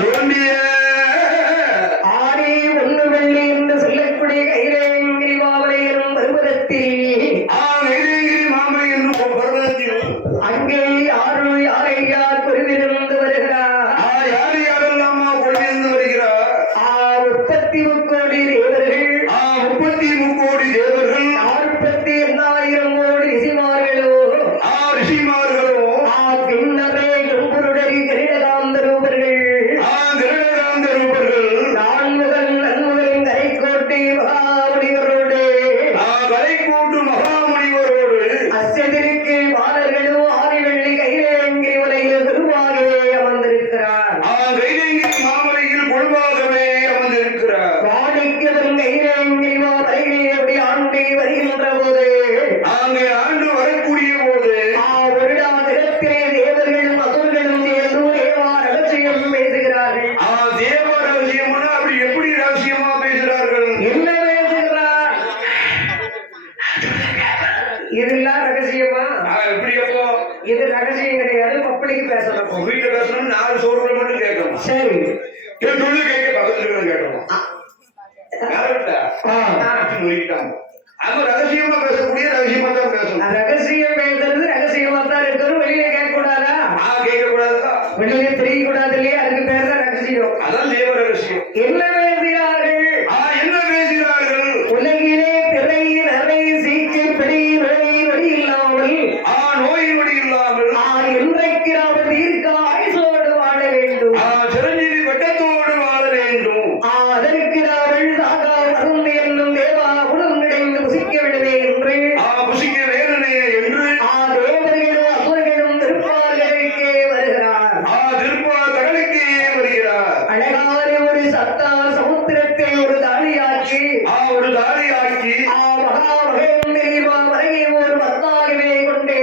தோண்டிய ஆடி ஒன்று வெள்ளி என்று சொல்லக்கூடிய கைரேங்கிரி மாமலை எனும் பருவதத்தில் கைரேங்கிரி மாமலை என்னும் பருவதத்தில் அங்கே யாரையார் குருவிருந்து வருகிறார் யார் யாரெல்லாமா கொள்ளிருந்து வருகிறார் 33 கோடி தேவர்கள் 33 கோடி தேவர்கள் 48,000 கோடி ரிஷிமார்களோ ரிஷிமார்களோ கிண்ணறை கம்புருடரி கரிடகாந்த ரூபர்கள் கருடகாந்த ரூபர்கள் நான்முகன் நன்முகன் கரைக்கோட்டை மகாமுனிவரோடு கரைக்கோட்டு மகாமுனிவரோடு அச்சதிற்கு பாலர்களும் ஆறு வெள்ளி கைரேங்கிரி மலையில் குருவாகவே அமர்ந்திருக்கிறார் கைரேங்கிரி மாமலையில் குழுவாகவே அமர்ந்திருக்கிறார் வாடிக்கவன் கைரேங்கிரி மாமலையை அப்படி ஆண்டு வருகின்ற போது அங்கே ஆண்டு வரக்கூடிய போது வருடாந்திரத்திலே தேவர்களும் அசுர்களும் சேர்ந்து தேவா ரகசியம் பேசுகிறார்கள் தேவ ரகசியம்னா அப்படி எப்படி ரகசியமா பேசுகிறார்கள் என்ன பேசுகிறார் இதெல்லாம் ரகசியமா எப்படி எப்போ இது ரகசியம் கிடையாது பப்ளிக் பேசணும் வீட்டுல பேசணும் 4 சோறுகளை மட்டும் கேட்கணும் சரி சொல்லு கேட்க பக்கத்துல கேட்கணும் நம்ம ரகசியமா பேசக்கூடிய ரகசியமா தான் பேசணும் ரகசியம் பேசுறது ரகசியமா தான் இருக்கணும் வெளியில கேட்க கூடாதா கேட்க கூடாதுதான் வெளியில தெரிய கூடாது இல்லையா அதுக்கு பேர் தான் ரகசியம் அதான் தேவ ரகசியம் என்ன பேசுகிறார்கள் என்ன பேசுகிறார்கள் உலகிலே பிறை நரை சீக்கு பிடி நொடி இல்லாமல் நோய் நொடி இல்லாமல் இன்றைக்கு நாம் தீர்க்க ஆயுசோடு வாழ வேண்டும் சிரஞ்சீவி வட்டத்தோடு வாழ வேண்டும் அதற்கு நாவள் சாகா மருந்து என்னும் தேவா உணவு கிடைந்து புசிக்க விடுவே என்று புசிக்க வேதனை என்று தேவர்களும் அசுரர்களும் திருப்பார்களுக்கே வருகிறார் திருப்பால் கடலுக்கே வருகிறார் அழகான ஒரு சத்தா சமுத்திரத்தை ஒரு தாலியாக்கி ஒரு தாலியாக்கி மகாமகேந்திரி மாமலையை ஒரு பத்தாகவே கொண்டு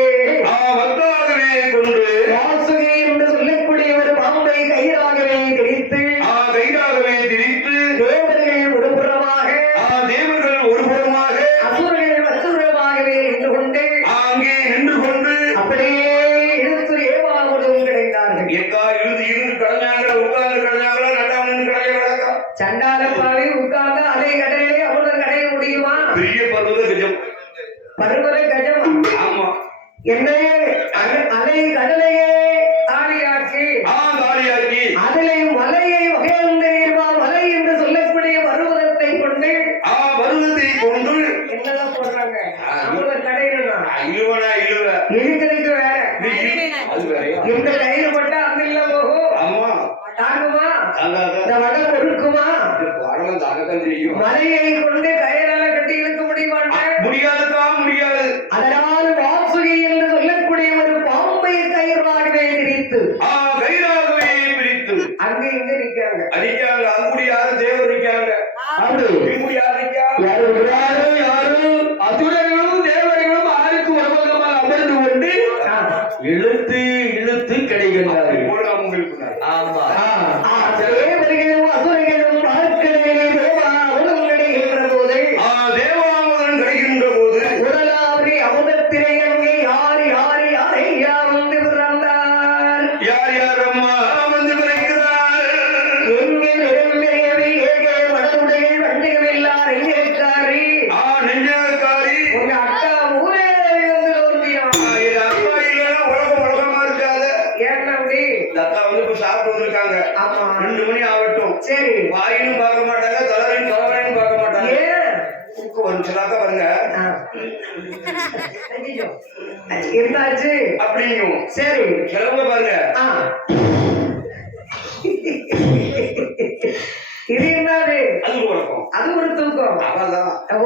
வாசுகி என்று சொல்லக்கூடிய ஒரு பாம்பை கயிறாகவே திரித்து தேவர்கள் ஒரு புறமாக அசுரர்கள் மற்றொருமாகவே நின்று கொண்டு அப்படியே இழுத்து ஏவாவதும் கிடைத்தார்கள் சண்டாலப்பாவை உட்கார்ந்து அலை கடலே அவ்வளவு கடைய முடியுமா பருவத கஜம் என்ன அலை கடலையே ஆளியாக்கி அதிலே மலையை மகேந்திரா மலை என்று சொல்லக்கூடிய பருவதத்தை கொண்டு என்னதான் சொல்றாங்க அவ்வளவு கடையினா இருக்கிறதுக்கு வேற இந்த கையில் பட்டா அந்த இல்ல போகும் தாங்குமா இந்த வடம் இருக்குமா மலையை கொண்டு கயிறால கட்டி இழுக்க முடியாது அதனால் வாசுகி என்று சொல்லக்கூடிய ஒரு பாம்பை கயிறாகவே திரித்து அங்க இங்க நிக்காங்க அசுரர்களும் தேவர்களும் ஆருக்கு வருவதமாக அமர்ந்து கொண்டு இழுத்து கிடைக்கின்றார்கள் தேவர்களும் அசுரர்களும் வாழ்க்கையிலே தேவாமுதம் கிடைக்கின்ற போது உடலாவரி அமுதத்திலே அங்கே யாரையா வந்து பிறந்தார் வந்து பிறக்கிறார் எங்கே நிறந்தேவி ஏகே மனதுடைய வண்டிகமெல்லாம் நெஞ்சக்காரி உங்க அக்கா ஊரே வந்து தோன்றினான் உலகமா இருக்காது ஏன்னி அக்கா வந்து சாப்பிட்டு வந்திருக்காங்க 2 மணி ஆகட்டும் சரி வாயிலும் பார்க்க மாட்டாங்க தலைவரையும் பார்க்க மாட்டாங்க வந்துச்சுனாக்கா வருங்க இருந்தாச்சு அப்படிங்கும் சரி கிளம்ப பாருங்க இது என்னது அது ஒரு தூக்கம்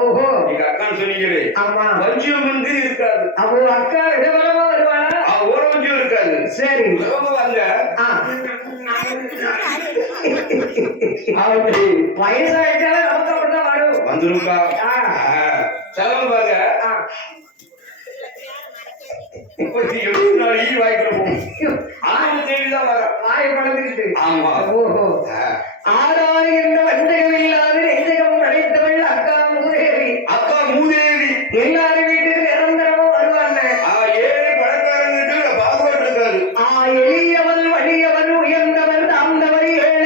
ஓஹோ எங்க அக்கான்னு சொன்னீங்களே ஆமா வஞ்சியம் வந்து இருக்காது அப்போ அக்கா இடவரமா வருவாளா ஓர வஞ்சியம் இருக்காது சரி வாங்க வயசாயிட்டாலும் நமக்கு அப்படிதான் வரும் வந்துருக்கா செலவு பாருங்க வாய் பழந்துக்கிட்டு ஆமா ஓஹோ ஆறாறு என்ற வஞ்சகம் இல்லாத நெஞ்சகம் படைத்தவள் அக்கா மூதேவி எல்லாரும் வீட்டுக்கு நிரந்தரமா வருவாங்க ஏழை பணக்காரங்களுக்கு பாதுகாப்பு இருக்காது எளியவன் வலியவன் உயர்ந்தவர் தாழ்ந்தவர் ஏழை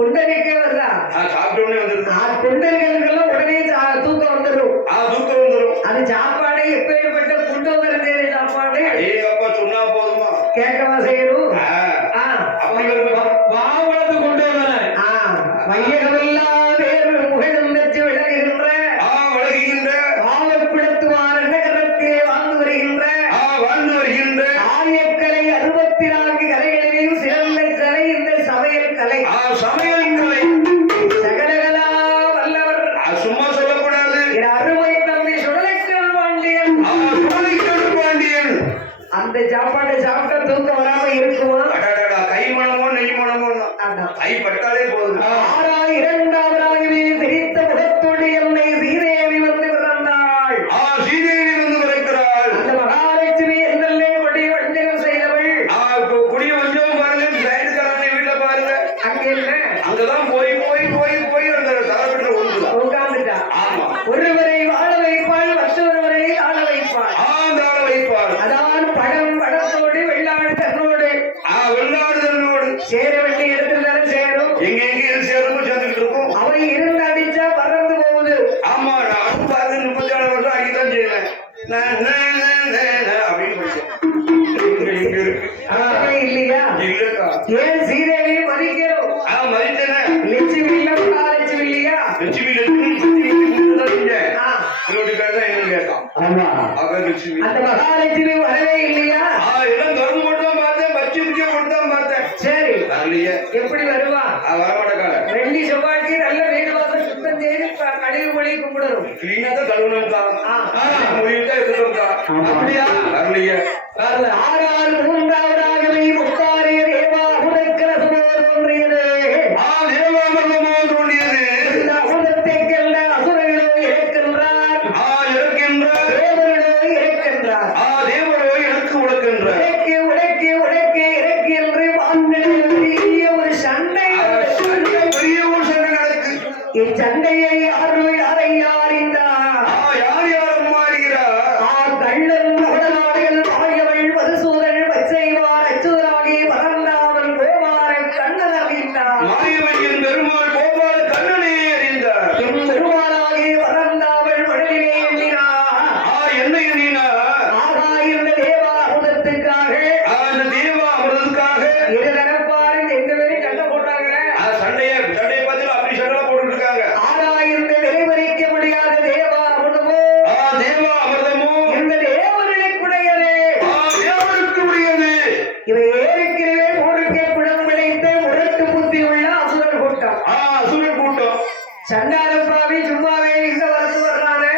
குண்டரிக்கே வருதா சாப்பிட்ட உடனே வந்துருது. குண்டர்களுக்கெல்லாம் உடனே தூக்கம் வந்துடும். தூக்கம் வந்துடும். அது சாப்பாடு எப்பேற்பட்ட குண்டு வருது சாப்பாடு அப்பா சொன்னா போதுமா கேட்கவா செய்யணும். அப்படி பாவத்து கொண்டு வந்தன மையகமெல்லாம் வேறு முகழும் வச்சு விளங்குகின்ற பாவப்பிடத்துவார் நகரத்திலே வாழ்ந்து வருகின்ற ஆயக்கலை 64 கலைகளிலும் சிறந்த கலை இந்த சமையல் கலை. சகலகலா வல்லவர் சும்மா சொல்லக்கூடாது. அருமை தம்பி சுடலைக்கல் பாண்டியன் அந்த சாப்பாட்டை சாப்பிட்டா தூக்கம் வராம இருக்குமா? கை மனமோ நெய் மனமோ கை பட்டாலே போதும். 2ஆவதாகவே சிரித்த முகத்தோடு என்னை சீதேவி வந்து பிறந்தாள். சீதேவி வந்து பிறக்கிறாள். அந்த மகாலட்சுமி என்னெல்லே கொடிய வஞ்சகம் செய்தவள். கொடிய வஞ்சகம் பாருங்க. சைடுக்காரனை வீட்டுல பாருங்க. அங்க இல்ல அங்கதான் போய் அந்த தலைவர்கள் உட்கார்ந்துட்டா. ஒருவரை வாழ வைப்பாள், மற்றொருவரை ஆள வைப்பாள். அதான் படத்தோடு வெள்ளாடு தன்னோடு சேர வேண்டிய இடத்துல தானே சேரும். எங்க சேரணும் சேர்ந்துட்டு இருக்கும். அவன் இருந்து அடிச்சா பறந்து போகுது. ஆமா நான் 36 வருஷம் அடிக்கதான் செய்வேன் அப்படின்னு இல்லையா? ஏன் சீதேவி மதிக்கிறோம்? மதித்தேன். லட்சுமி இல்ல மகாலட்சுமி இல்லையா? லட்சுமி அந்த மகாலட்சுமி வரவே இல்லையா? எல்லாம் திறந்து மட்டும் தான் பார்த்தேன். பச்சை மட்டும் தான் பார்த்தேன். சரி வரலையே. எப்படி வருவா? வரமாட்டேக்கால. வெள்ளி செவ்வாய்க்கு நல்ல வீடு வாசல் சுத்தம் செய்து கழிவு மொழி கும்பிடணும். கிளீனா தான் கழுவணும்க்கா. மொழியிட்டா எதுக்கா? அப்படியா? வரலையே. வரல. 3ஆவதாகவே முத்தாரிய தேவா உனக்கிறதுமோ தோன்றியது. தேவாமிர்தமோ தோன்றியது. இந்த அமுதத்தைக்கெல்ல அசுரர்களோ இறக்கின்றார். தேவர்களோ இறக்கின்றார். தேவரோ எனக்கு உழைக்கின்றார். உடைக்கு என்று வான்களில் பெரிய ஒரு சண்டை நடக்கு. இச்சண்டையை யாரை அறிந்தார்? யார் மாறுகிறார்? கள்ளன் மகளாடிகள் ஆகியவள் மதுசூதன் பச்சைவார் அச்சுதராகி பரந்தாவன் கோமார கண்ணன் அறிந்தார். மாயவன் பெருமாள் கோபால கண்ணனை அறிந்தார். பெருமாளாகி பரந்தாவள் மடலிலே எண்ணினார். என்ன எண்ணினார்? இந்த தேவா அமுதத்துக்காக இருதரப்பாரு 2 பேரும் சண்டை போட்டாங்க. சண்டையை பார்த்து அப்படி சண்டை போட்டு இருக்காங்க. இந்த விலைமறிக்க முடியாத தேவா அமுதமோ இந்த தேவர்களுக்குடையது. இவை ஏற்கனவே போருக்கு குடம் விளைத்த முரட்டு புத்தி உள்ள அசுரர் கூட்டம். சண்டாரப்பாவி சும்மாவே இந்த வரத்து வர்றானே.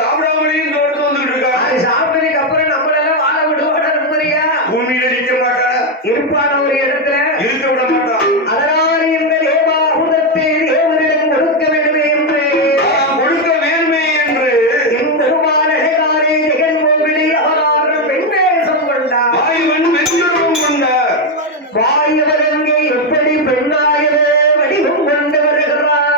சாப்பிடாமலேயும் தோட்டத்து வந்துட்டு இருக்காங்க. சாப்பிட்டதுக்கு அப்புறம் நம்மளெல்லாம் வாழ விடுவாடா? நிம்மதியா பூமியில நிக்க மாட்டாங்க. இருப்பான ஒரு இடத்துல இருக்க விட மாட்டான். அதனால் இந்த தேவா அமுதத்தை தேவரிடம் கொடுக்க வேண்டுமே என்று என் பெருமான அழகாரே ஜெகன்மோகினி அவதாரம் பெண்வேஷம் கொண்டார். வாயவர் அங்கே எப்படி பெண்ணாயவே வடிவம் கொண்டு வருகிறார்.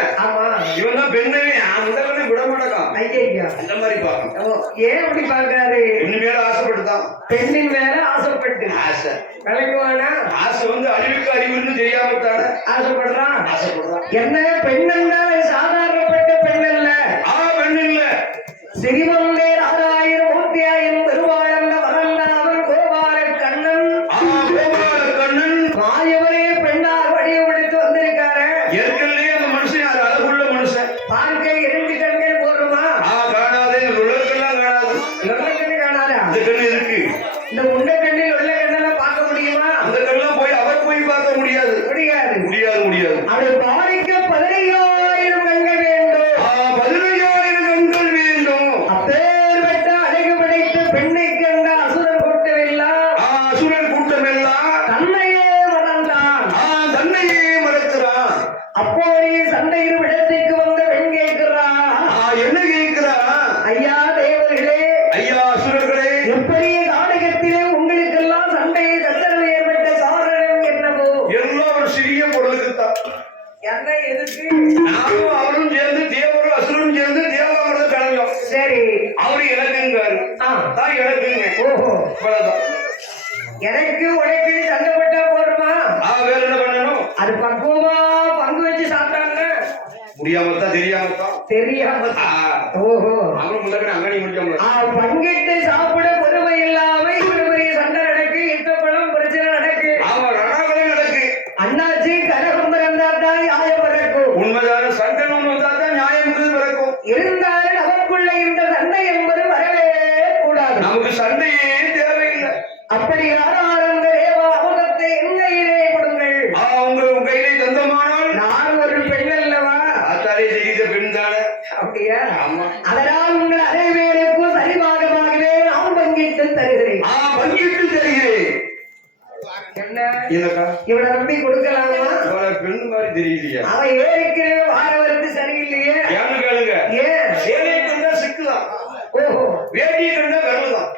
அவன் ஆமா இவன் தான் பெண்ணே அந்த கண்ணை விட மாட்டான் ஐயா அந்த மாதிரி பார்க்கணும் ஏன் அப்படி பார்க்காரு பெண்ணு மேல ஆசைப்பட்டுதான் பெண்ணின் மேல ஆசைப்பட்டு ஆசை விளக்குவானா ஆசை வந்து அறிவுக்கு அறிவுன்னு தெரியாம தானே ஆசைப்படுறான் ஆசைப்படுறான் என்ன பெண் என்றால் சாதாரணப்பட்ட பெண் அல்ல பெண் இல்ல சிறிமந்தே ஆறாயிரம் மூர்த்தியாயிரம் பெருவாழந்த வரல்ல அவன் கோபால கண்ணன் கோபால கண்ணன் மாயவரே பெண்ணால் வழியை உடைத்து வந்திருக்காரு ஏற்கனவே அந்த மனுஷன் அது அழகுள்ள மனுஷன் பார்க்க இரண்டு கண்கள் போடுமா காணாதே உலகெல்லாம் காணாது நல்ல கண்ணு காணாதா இந்த கண்ணு இருக்கு இந்த உண்ட கண்ணில் உள்ள கண்ணெல்லாம் பார்க்க முடியுமா அந்த கண்ணெல்லாம் போய் அவர் போய் பார்க்க முடியாது முடியாது முடியாது முடியாது அதை பாதிக்க 15,000 கண்கள் வேண்டும் 15,000 கண்கள் வேண்டும் அப்பேற்பட்ட அழகு படைத்த பெண்ணை கண்ட அசுரர் கூட்டமெல்லாம் அசுரன் கூட்டம் எல்லாம் தன்னையே மறந்தான் தன்னையே மறைக்கிறான் அப்போதே சண்டையின் இடத்துக்கு வந்த பெண் கேட்கிறான் என்ன கேட்கிறான் ஐயா தேவர்களே ஐயா அசுரர்களே எப்படிய நாடகத்திலே உங்களுக்கெல்லாம் சண்டையை சச்சரவு ஏற்பட்ட காரணம் என்னவோ எல்லாம் ஒரு சிறிய பொருளுக்குத்தான் என்ன எதுக்கு நானும் அவரும் சேர்ந்து தேவரும் அசுரனும் சேர்ந்து தேவாமிரதம் கலந்தோம் சரி அவரு எனக்குங்காரு தான் எனக்குங்க ஓஹோ இவ்வளவுதான் எனக்கு உனக்கு சண்டை போட்டா போடுமா வேற என்ன பண்ணணும் அது பக்குவமா பங்கு வச்சு சாப்பிட்டாங்க முடியாம தான் தெரியாம தான் தெரியாம ஓஹோ அவரும் முன்னாடி அங்கனி முடியாம பங்கிட்டு சாப்பிட பொறுமை இல்லாம இவ்வளவு பெரிய சண்டை நடக்கு இத்தப்பழம் பிரச்சனை நடக்கு ரணாகலை நடக்கு அண்ணாச்சி கரகம் பிறந்தாதான் நியாயம் பிறக்கும் உண்மைதான சண்டை ஒண்ணு வந்தா தான் நியாயம் பிறக்கும் இருந்தாலும் நமக்குள்ள இந்த சண்டை என்பது வரவே கூடாது நமக்கு சண்டையே தேவையில்லை அப்படி யாராலும் தேவா அமுதத்தை என் கையிலே கொடுங்கள் உங்க கையிலே தந்தமானால் நான் ஒரு பெண் அல்லவா ஆத்தாலே தெரிந்த பெண் தானே அப்படியா ஆமா அதனால் உங்கள் அனைவருக்கும் சரிபாகமாகவே நான் பங்கிட்டு தருகிறேன் பங்கிட்டு தருகிறேன் என்ன இல்லக்கா இவனை நம்பி கொடுக்கலாமா பெண் மாதிரி தெரியலையா அவன் ஏற்கனவே வார வரது சரியில்லையே ஏன்னு கேளுங்க ஏன் சேலையை கண்டா சிக்குதான் ஓஹோ வேட்டியை கண்டா விரலுதான்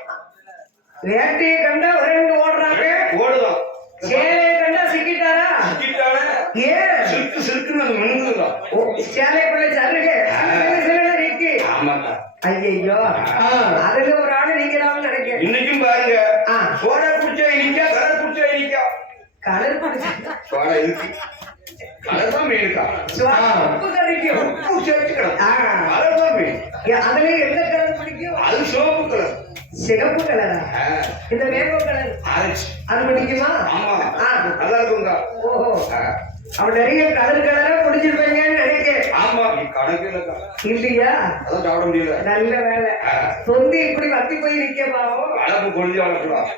வேட்டியை கண்டா விரண்டு ஓடுறாங்க ஓடுதான் சேலையை கண்டா சிக்கிட்டாரா சிக்கிட்டால ஏன் சிறுக்கு சிறுக்குன்னு அது மினுங்குதுதான் சேலைக்குள்ள சருகு சில நிக்கு ஆமாக்கா ஐயோ அதுல ஒரு ஆளு நீங்களாம் நினைக்கிறேன் இன்னைக்கும் பாருங்க சோடா குடிச்சா இனிக்கா கலர் குடிச்சா இனிக்கா கலர் குடிச்சா சோடா இருக்கு கலர் தான் மீனுக்கா உப்பு கறிக்கும் உப்பு சேர்த்துக்கணும் கலர் தான் மீன் அதுல எந்த கலர் பிடிக்கும் அது சிவப்பு கலர் சிகப்பு கலரா இந்த வேப்ப கலர் அது பிடிக்குமா ஆமா நல்லா இருக்குங்க ஓஹோ அவன் நிறைய கலர் கலரா பிடிச்சிருப்பாங்கன்னு நினைக்கிறேன் ஆமா கணக்கு இல்லக்கா இல்லையா அதான் சாப்பிட முடியல நல்ல வேலை சொந்தி இப்படி வத்தி போய் நிக்க பாவம் வளர்ப்பு கொழுந்தி வளர்க்கலாம்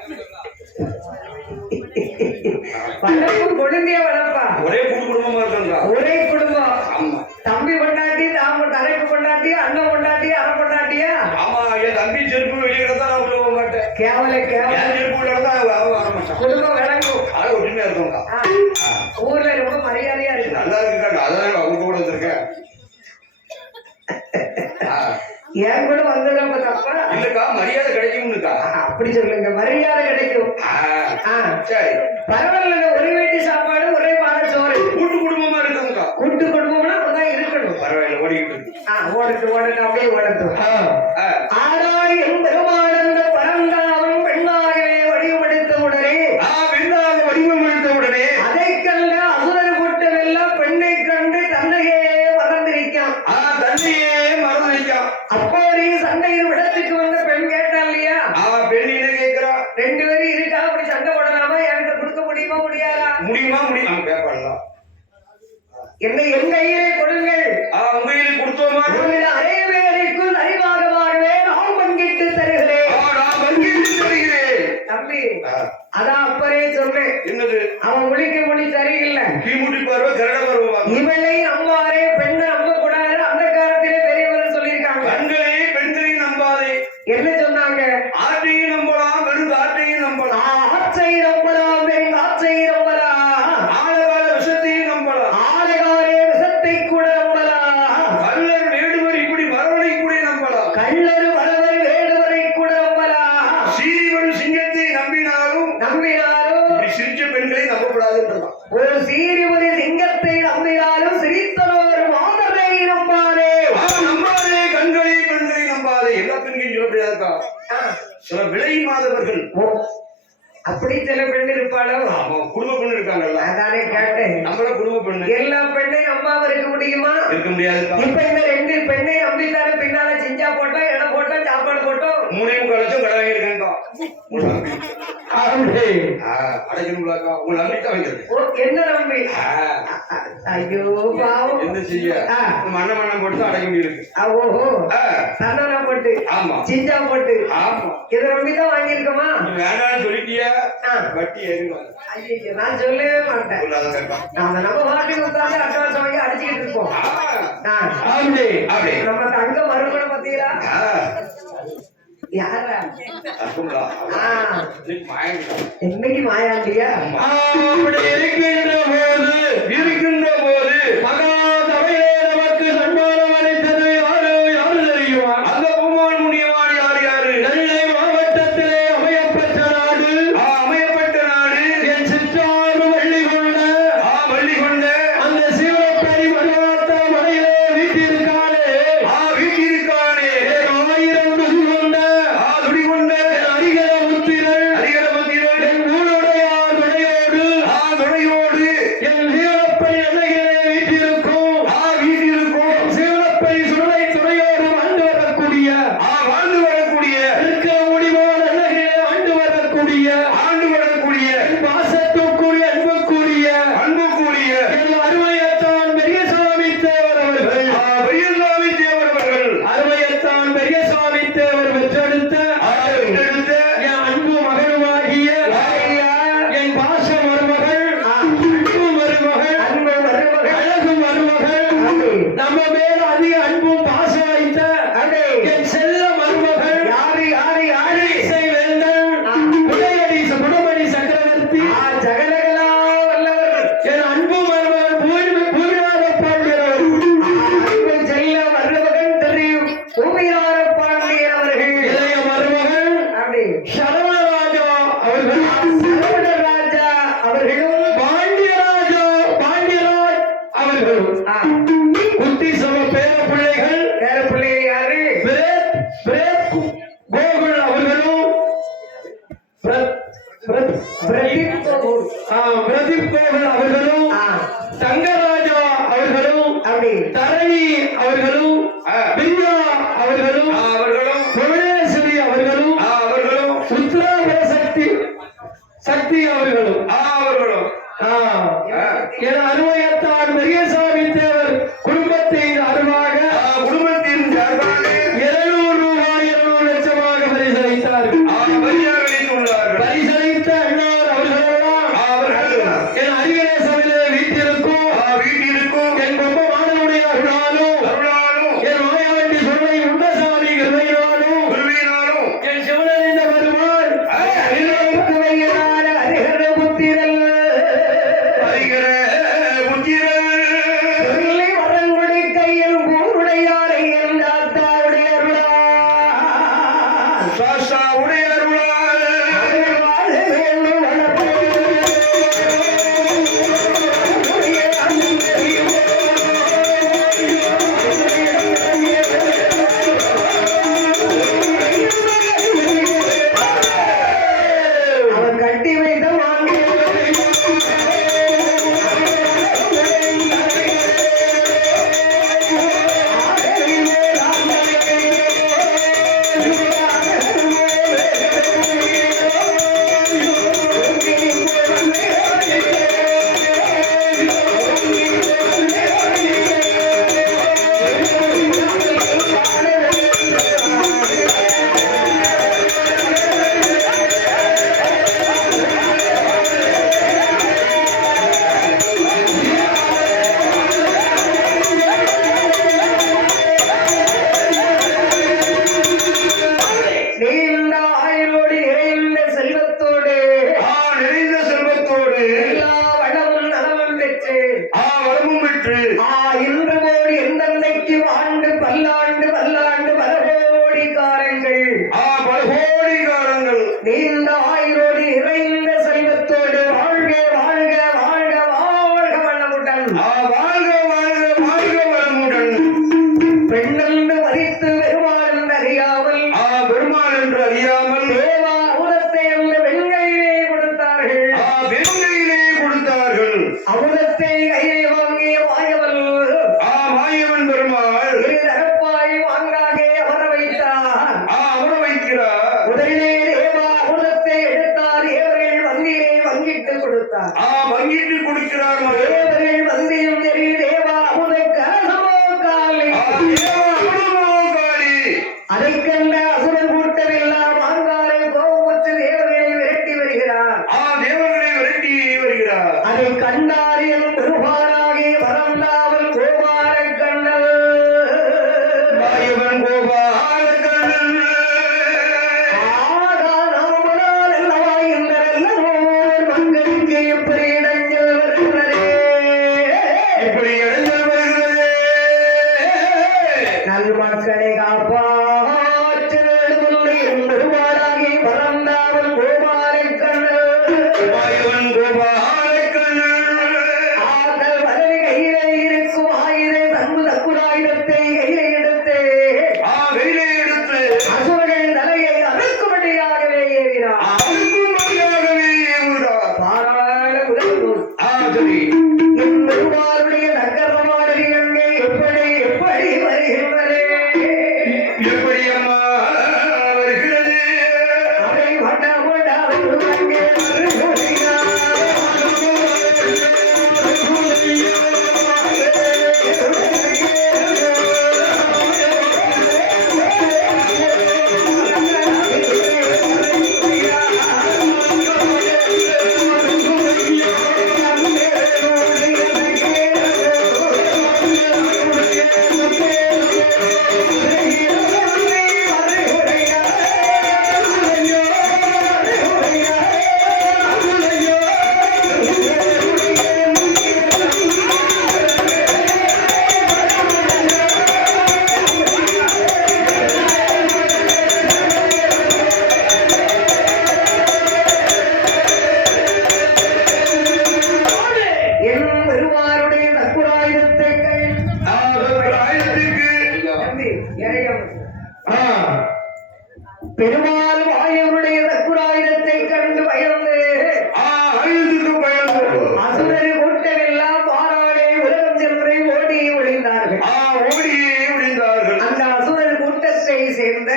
வளர்ப்பு கொழுந்திய வளர்ப்பா ஒரே குடும்பமா இருக்குங்க ஒரே குடும்பம் ஆமா தம்பி பொண்டாட்டி தாம தலைப்பு பொண்டாட்டி அண்ணன் பொண்டாட்டி அரை பொண்டாட்டியா ஆமா என் தம்பி செருப்பு வெளியே தான் நான் உள்ள போக மாட்டேன் கேவல கேவல என் செருப்பு உள்ள தான் வர மாட்டான் குடும்பம் விளங்கும் ஆள ஒற்றுமையா இருக்குங்க ஊர்ல ரொம்ப மரியாதையா இருக்கு நல்லா இருக்குக்கா அதான் அவங்க கூட வந்திருக்கேன் ஏன் கூட வந்ததப்ப தப்பா இல்லக்கா மரியாதை கிடைக்கும்னுக்கா அப்படி சொல்லுங்க மரியாதை கிடைக்கும் சரி பரவாயில்ல ஒரு வீட்டு சாப்பாடு ஒரே பாட சோறு கூட்டு குடும்பமா இருக்குங்கக்கா கூட்டு குடும்பம்னா அப்பதான் இருக்கணும் பரவாயில்ல ஓடிக்கிட்டு ஓடட்டும் அப்படியே ஓடட்டும் ஆறாயிரம் பெருமானந்த பரந்தாவும் பெண்ணாகவே வடிவமைத்த உடனே பெண்ணாக வடிவமைத்த உடனே அதை கண்ட அசுரர் கூட்டம் எல்லாம் பெண்ணை கண்டு தன்னையே மறந்திருக்கான் தன்னையே மறந்திருக்கான் அப்போதே சண்டையின் இடத்துக்கு வந்த பெண் கேட்டா இல்லையா பெண் என்ன கேட்கிறா ரெண்டு பேரும் இருக்கா அப்படி சண்டை போடலாமா என்கிட்ட கொடுக்க முடியுமா முடியாதா முடியும் கேட்கலாம் என்ன என் கையிலே கொடுங்கள் உங்க கையில் கொடுத்தோமா அனைவருக்கும் சரிபாகமாகவே நான் பங்கிட்டு தருகிறேன் நான் பங்கிட்டு தருகிறேன் தம்பி அதான் அப்பரே சொன்னேன் என்னது அவன் முடிக்க முடி சரியில்லை தீமுடி பார்வை கரட பருவா இவளை அம்மாரே பெண்ணை நம்ப கூடாது அந்த காலத்திலே பெரியவர் சொல்லியிருக்காங்க கண்களே பெண்களையும் நம்பாதே என்ன சொன்னாங்க ஆட்டையும் நம்பலாம் வெறும் ஆட்டையும் நம்பலாம் ஆச்சை நம்பலாம் வெறும் ஆச்சை நம்பலாம் ஆழகால விஷத்தையும் நம்பலாம் ஆழகாலே விஷத்தை கூட நம்பலாம் கல்லர் வேடுவர் அப்படி சில பெண் இருப்பாளோ? ஆமா, குடும்ப பெண்ணு இருக்காங்கல்ல. அதானே கேட்டேன். நம்மள குடும்ப பெண்ணு எல்லா பெண்ணையும் நம்பாம இருக்க முடியுமா? இருக்க முடியாதுக்கா. இப்ப இந்த 2 பெண்ணை நம்பித்தானே பின்னால செஞ்சா போட்டோம், இடம் போட்டோம், சாப்பாடு போட்டோம். 3 லட்சம் கடை வாங்கியிருக்கேன்க்கா. அடைக்கணும்லாக்கா. உங்களை நம்பித்தான் வாங்கியிருக்கேன். ஓ, என்ன நம்பி? ஐயோ பாவம். என்ன செய்ய? மண்ணை போட்டு தான் அடைக்க முடியிருக்கு. ஓஹோ, சந்தனா போட்டு, ஆமா, சிஞ்சா போட்டு, ஆமா. இதை நம்பிதான் வாங்கியிருக்கோமா? நீ வேண்டாம்னு சொல்லிட்டியா? வட்டி ஏறிடுவாங்க. ஐயோ, நான் சொல்லவே மாட்டேன். நம்ம பாட்டுக்கு உட்கார்ந்து அட்வான்ஸ் வாங்கி அடிச்சுக்கிட்டு இருப்போம். நம்ம தங்க மறுபடியும் பாத்தீங்களா? யாரா? இன்னைக்கு மாயாண்டியா? இருக்கின்ற போது மகாசபையிலே நமக்கு சன்மானம் அளித்தது யாரு யாரு தெரியுமா? அந்த பூமான் முனியவான் யார் யாரு? நெல்லை மாவட்டத்திலே அமையப்பட்ட நாடு. அமையப்பட்ட நாடு என் சிற்றாறு வள்ளிகொண்ட வள்ளிகொண்ட அந்த சிவப்பரி மருவாத்த மலையிலே வீட்டிருக்கானே. வீட்டிருக்கானே 1000 துடிகொண்ட துடிகொண்ட அரிகர புத்திரன் அரிகர புத்திரன் என் ஊருடையார் துணையோடு துணையோடு என் சிவப்பை அழகிலே வீட்டிருக்கும் வீட்டிருக்கும் சிவப்பை சுடலை துணையோடு வாழ்ந்து வரக்கூடிய வாழ்ந்து வரக்கூடிய இருக்க முடிவான அழகிலே ஆண்டு வரக்கூடிய என் பாசத்துக்குரிய அன்புக்குரிய என் அருமையத்தான் பெரியசாமி தேவர் அவர்கள் பெரியசாமி தேவர் அவர்கள் அருமையத்தான் பெரியசாமி தேவர் பெற்றெடுத்த என் அன்பு மகனுமாகிய என் பாச மருமகள் அன்பு மருமகள் அழகு மருமகள் நம்ம மேல அதிக அன்பும் பாசம் வைத்த என் செல்ல மருமகள் யாரு இசை வேந்தன் குணமணி சக்கரவர்த்தி ஜெகலகலா வல்லவர் என் அன்பு மருமகன் பூமியார பாண்டியர் செல்ல மருமகன் தெரியும் பூமியார பாண்டியர் அவர்கள் இளைய மருமகள் சரவணராஜா அவர்கள் சரவணராஜா அவர்களும் பாண்டியராஜ் அவர்களும் குட்டி சம பேர பிள்ளைகள் யாரு? கோகுல் அவர்களும் பிரதீப் கோகுல் அவர்களும் தங்கராஜா அவர்களும் தரணி அவர்களும் பிரியா அவர்களும் புவனேஸ்வரி அவர்களும் உத்தராபுர சக்தி அவர்களும் என் அருமையத்தான் பெரியசாமி தேவர் குடும்பத்தின் அருவாக 200 ரூபாய் 200 லட்சமாக பரிசளித்தார்கள். பரிசளித்த அண்ணார் அவர்களெல்லாம் என் அருகிலே சபையிலே வீட்டிருக்கும் என் கும்பமானனுடைய அருளாலும் என் மாயாண்டி சொல்லை உண்டசாமி கிருபையினாலும் மக்களை காப்பாற்ற வேண்டும் பெருமாளாகி பறந்தாவன் கோபாலை ஆதல் வலது கையிலே இருக்கும் ஆயிரம் தன்பு தக்குராயிரத்தை கையிலே எடுத்து அசுரர்கள் தலையை அறுக்கும்படியாகவே ஏறினார். பாராள முதல்வர் என் பெருமாளுடைய நகரமானது அங்கே எப்படி எப்படி வருகின்றது? அதை மட்டமட்டாமல் அங்கே என் பெருமாளுடைய நற்குராயுதத்தை கையில் தம்பி, இறையம். பெருமாள் வாயவருடைய நற்குராயுதத்தை கண்டு பயந்து அசுரர் கூட்டமெல்லாம் பாராளே உலகம் சென்று ஓடி ஒளிந்தார்கள். அந்த அசுரர் கூட்டத்தை சேர்ந்த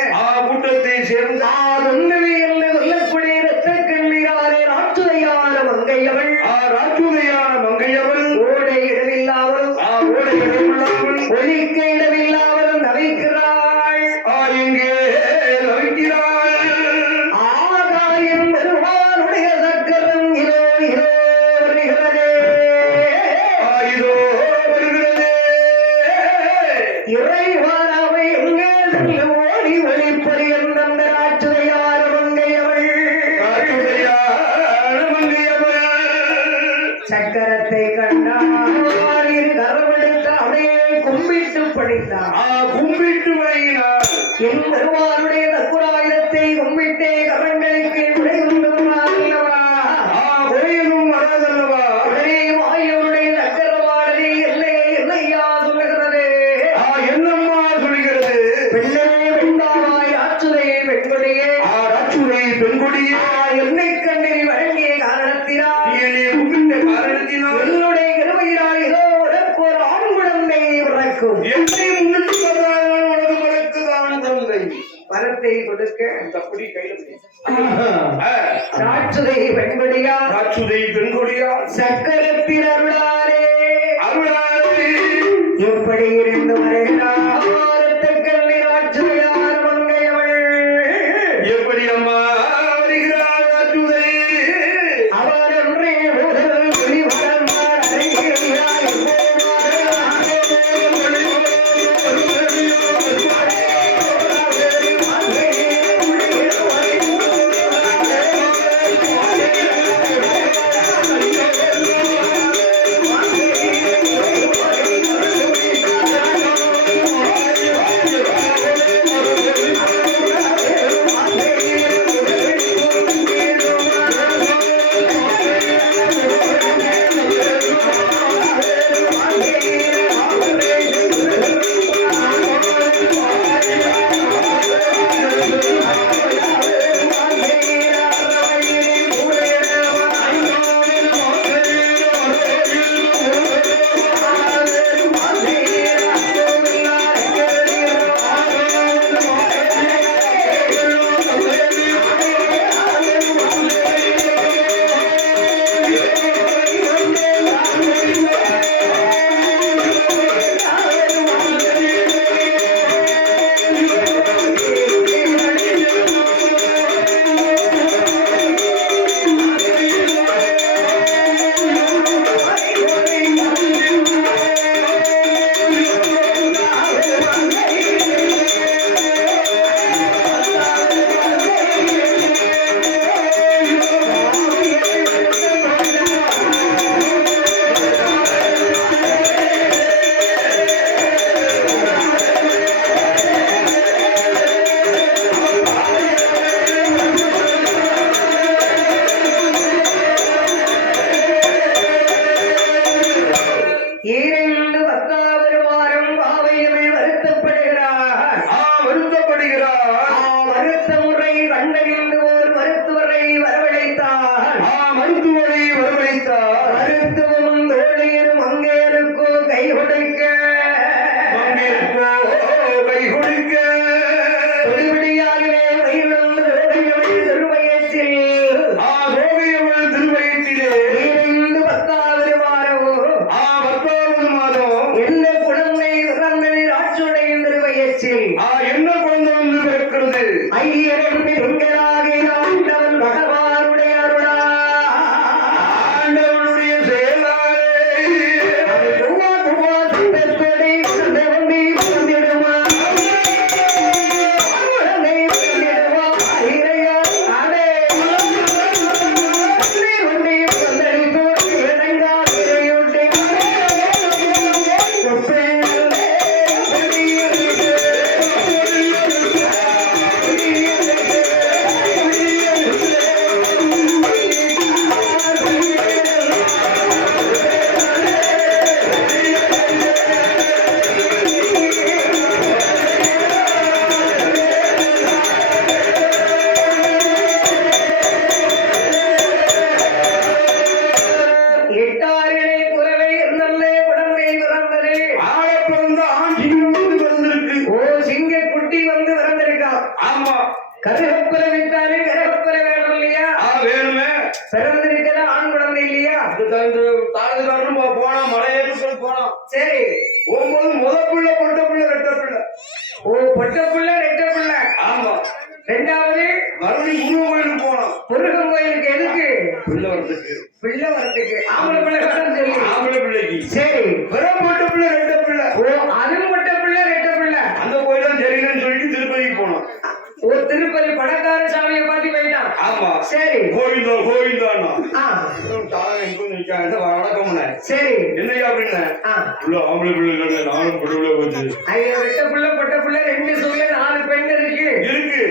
ஆதொன்றுமே என்று சொல்லக்கூடிய இரத்த கண்ணீராலே ராட்சுதையான மங்கையவள் ஓடை இடமில்லாமலும் ஒலிக்க இடமில்லாமலும் நவிக்கிறாள். ஆகாயம் பெருமானுடைய சக்கரம் இதோ இதோ வருகிறதே. இறைவாராவை எங்கே சென்று ஓடி ஒளிப்பது என்ற ராட்சுதையான மங்கையவள் சக்கரத்தை கண்டால் இரு கரமெடுத்து அப்படியே கும்பிட்டு படித்தார். என் பெருமாளுடைய நற்குராயுதத்தை கும்பிட்டே கரங்களுக்கு விடை கொண்டு வந்தார் அல்லவா? உடனே வாயுடைய நக்கரமானது என்னையா சொல்லுகிறது? பெண்ணே வெண்பாவாய் ஆற்றுதையை பெண்கொடியே என்னை கண்டு நீ வழங்கிய காரணத்தினால் என்னுடைய இருவையினால் ஏதோ உனக்கு ஒரு ஆண் குழந்தை பிறக்கும். வரத்தை கொடுக்க ராட்சுதை பெண்கொடியா சக்கரத்தில் அருளாரே எப்படி இருந்து வருகிறாரத்தை கல்வி ராட்சுதையான மங்கையவள் அவர் ஒன்றே முதல் வெளிவரந்தார் அறிகிறார். மருத்த முறை கண்டறிந்து ஓர் மருத்துவரை வரவழைத்தார். மருத்துவரை வரவழைத்தார். மருத்துவமும் தோழியரும் அங்கேருக்கோ கை கொடுக்க கை கொடுக்க ஒளிவிடியாகவே வயிறும் ரோகியவள் திருவயத்தில் ரோகியவள் திருவயத்திலே இருந்து 10வது வாரம் 10வது மாதம் என்ன குழந்தை பிறந்தது ஆட்சியுடைய திருவயத்தில் என்ன குழந்தை வந்து பிறக்கிறது? ஐயரன் பெண்களாக ஆண்டவன் பகவானுடைய அருளா ஆண்டவனுடைய செயலாலே அது துவா துவா சித்தத்தோடே குழந்தை வந்து பிறந்திடுமா குழந்தை பிறந்திடுமா ஐரையா அடே குழந்தை வந்து பிறந்தடித்தோடு இணைந்தா திரையோட்டே எட்டாரிலே குறவை நல்ல குழந்தை பிறந்தது. ஆள பிறந்த ஆண் சிங்கம் வந்து பிறந்திருக்கு. ஓ சிங்க குட்டி வந்து பிறந்திருக்கான். ஆமா கருகப்புல விட்டாலே கருகப்புல வேணும் இல்லையா? வேணுமே. பிறந்திருக்கிற ஆண் குழந்தை இல்லையா? தாழ்ந்துக்காரனும் போனா மலையேற்று போனான். சரி போகும்போது முத பிள்ளை பொட்ட பிள்ளை ரெட்ட பிள்ளை. ஓ பொட்ட புள்ள ரெட்ட புள்ள. ஆமா ரெண்டாவது மறுபடியும் முருகன் கோயிலுக்கு போனோம். முருகன் கோயிலுக்கு எதுக்கு? பிள்ளை வரதுக்கு. பிள்ளை வரத்துக்கு. ஆம்பளை பிள்ளை வேணும்னு சொல்லி. ஆம்பளை பிள்ளைக்கு. சரி வெறும் பொட்ட பிள்ளை ரெட்ட பிள்ளை. ஓ அதுவும் பொட்ட புள்ள ரெட்ட புள்ள. அந்த கோயிலும் சரியில்லைன்னு சொல்லிட்டு திருப்பதிக்கு போனோம். ஓ திருப்பதி பணக்கார சாமியை பார்த்து போயிட்டான். ஆமா சரி கோவிந்தா கோவிந்தான்னா ஆ வணக்கம். சரி என்னையா அப்படின்னு ஆ ஆம்பளை பிள்ளை நானும் பொட்ட போச்சு ஐயா ரெட்ட புள்ள பொட்ட புள்ள 2 சொல்ல 4 பெண் இருக்கு. இருக்கு.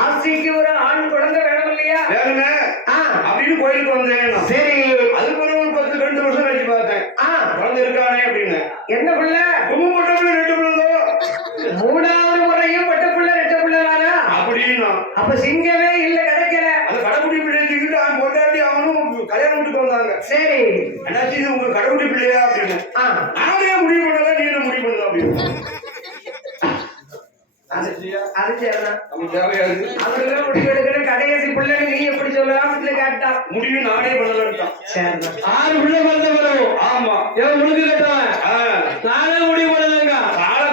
ஆசைக்கு ஒரு ஆண் குழந்தை வேணும் இல்லையா? வேணுமே ஆ அப்படின்னு கோயிலுக்கு வந்தேன். சரி அது பிறகு ஒரு 10-2 வருஷம் கழிச்சு பார்த்தேன். ஆ குழந்தை இருக்கானே அப்படின்னு. என்ன புள்ள? ரொம்ப பொட்ட பிள்ளை ரெண்டு பிள்ளை 3வது முறையும் பொட்ட புள்ள ரெட்ட புள்ள தானா? அப்படின்னா அப்ப சிங்கமே இல்ல கிடைக்கல. அந்த கடைக்குடி பிள்ளையை தூக்கிட்டு அவன் பொண்டாட்டி அவனும் கல்யாணம் விட்டுட்டு வந்தாங்க. சரி என்னாச்சு இது உங்க கடைக்குடி பிள்ளையா அப்படின்னு. ஆ நானே முடிவு பண்ணல நீ என்ன முடிவு பண்ணல அப்படின்னு. அது சரிதான். நமக்கு தேவையாது. அவர்கள் முடிவு எடுக்கிற கடைசி பிள்ளை நீ எப்படி சொல்லலாம் கேட்டா முடிவு நானே பண்ணலன்ட்டான். சரிதான். 6 பிள்ளை பிறந்த பிறகு ஆமா உனக்கு கேட்டவன் நானே முடிவு பண்ணலங்க.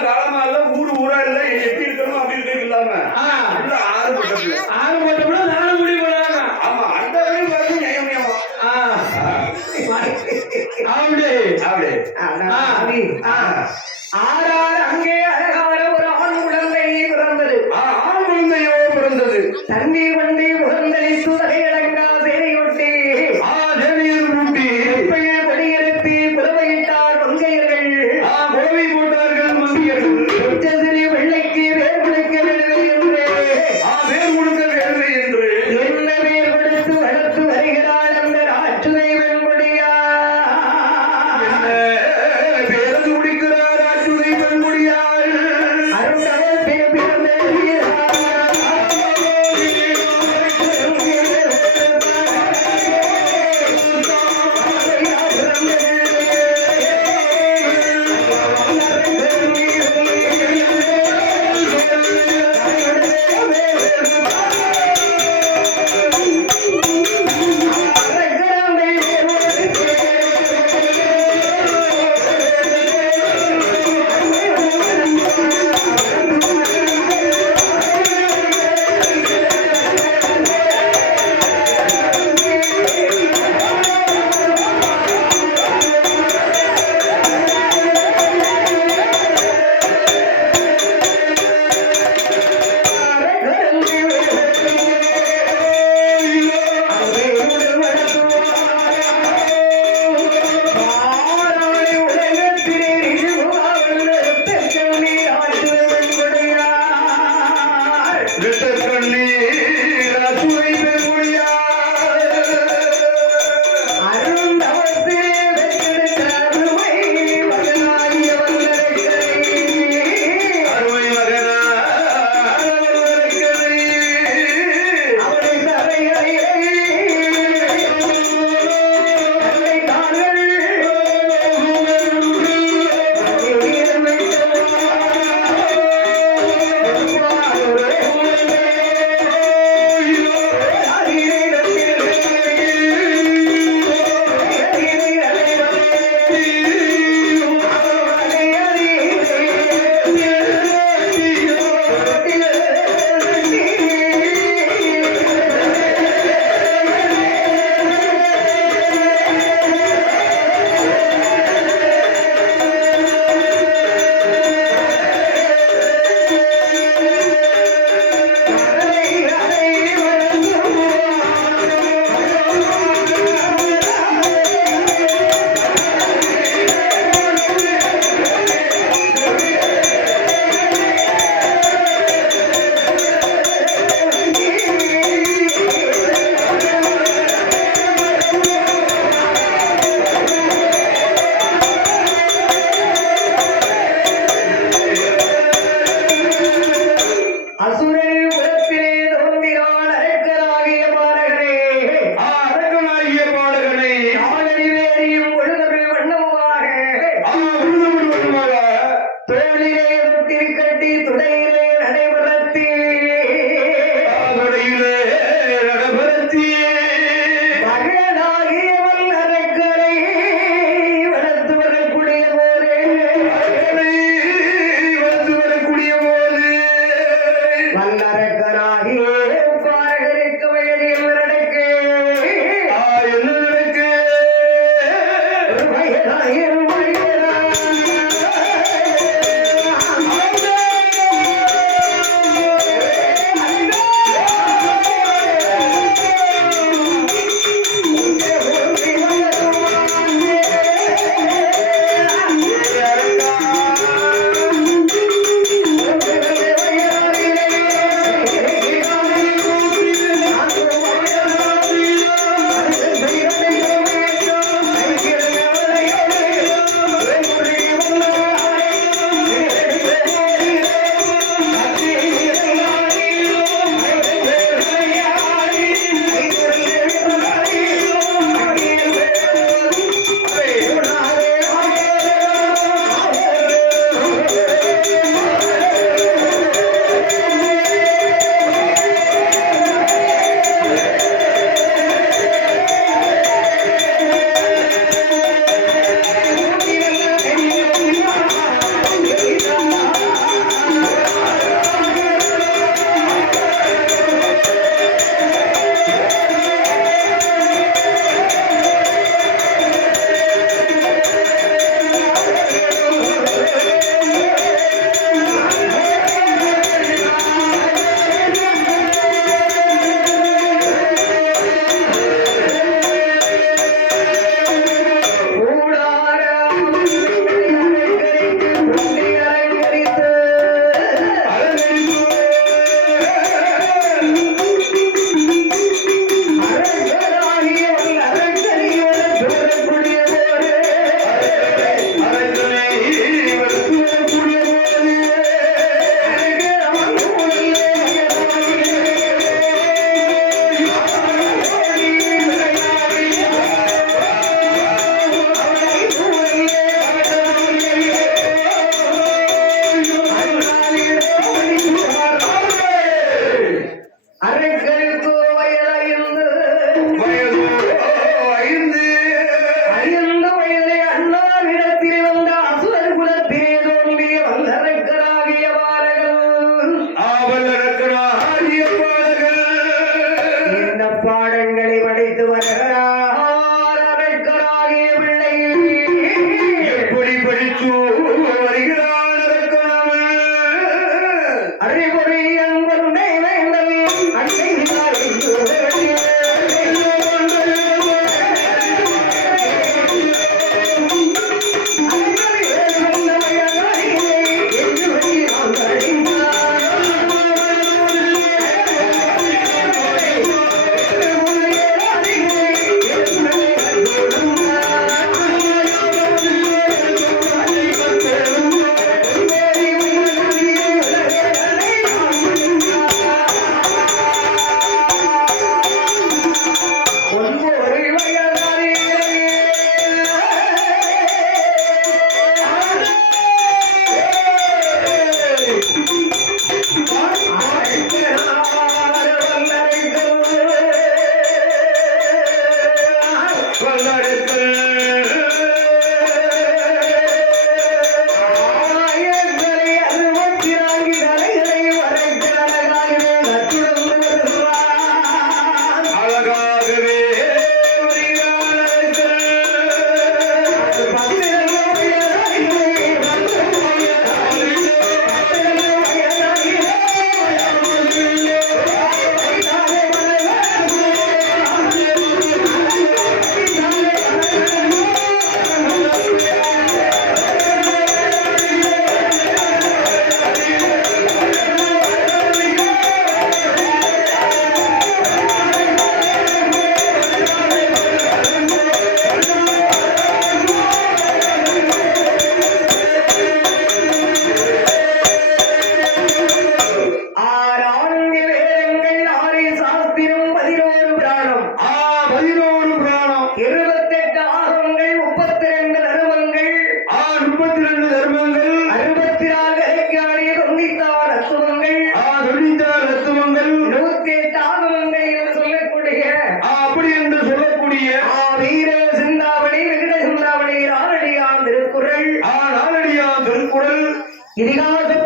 காலமா இல்ல ஊரா இல்ல எப்படி இருக்கணும் அப்படி இருக்க இல்லாம 6 போட்ட பிள்ளை 6 போட்ட பிள்ளை நானும் முடிவு பண்ணாங்க. ஆமா அந்த வரையும் பாருங்க நியமனியமா அப்படி ஆறாறு அங்கே அழகான ஒரு ஆண் குழந்தை பிறந்தது. ஆண் குழந்தையோ பிறந்தது. தண்ணீர் வண்டி முகந்தளித்து வகையடங்கா சேனையொட்டி தேவியர் ஊட்டி கொடியெடுத்து புலவையிட்டார் மங்கையர்கள் புலவை போட்டார்கள்.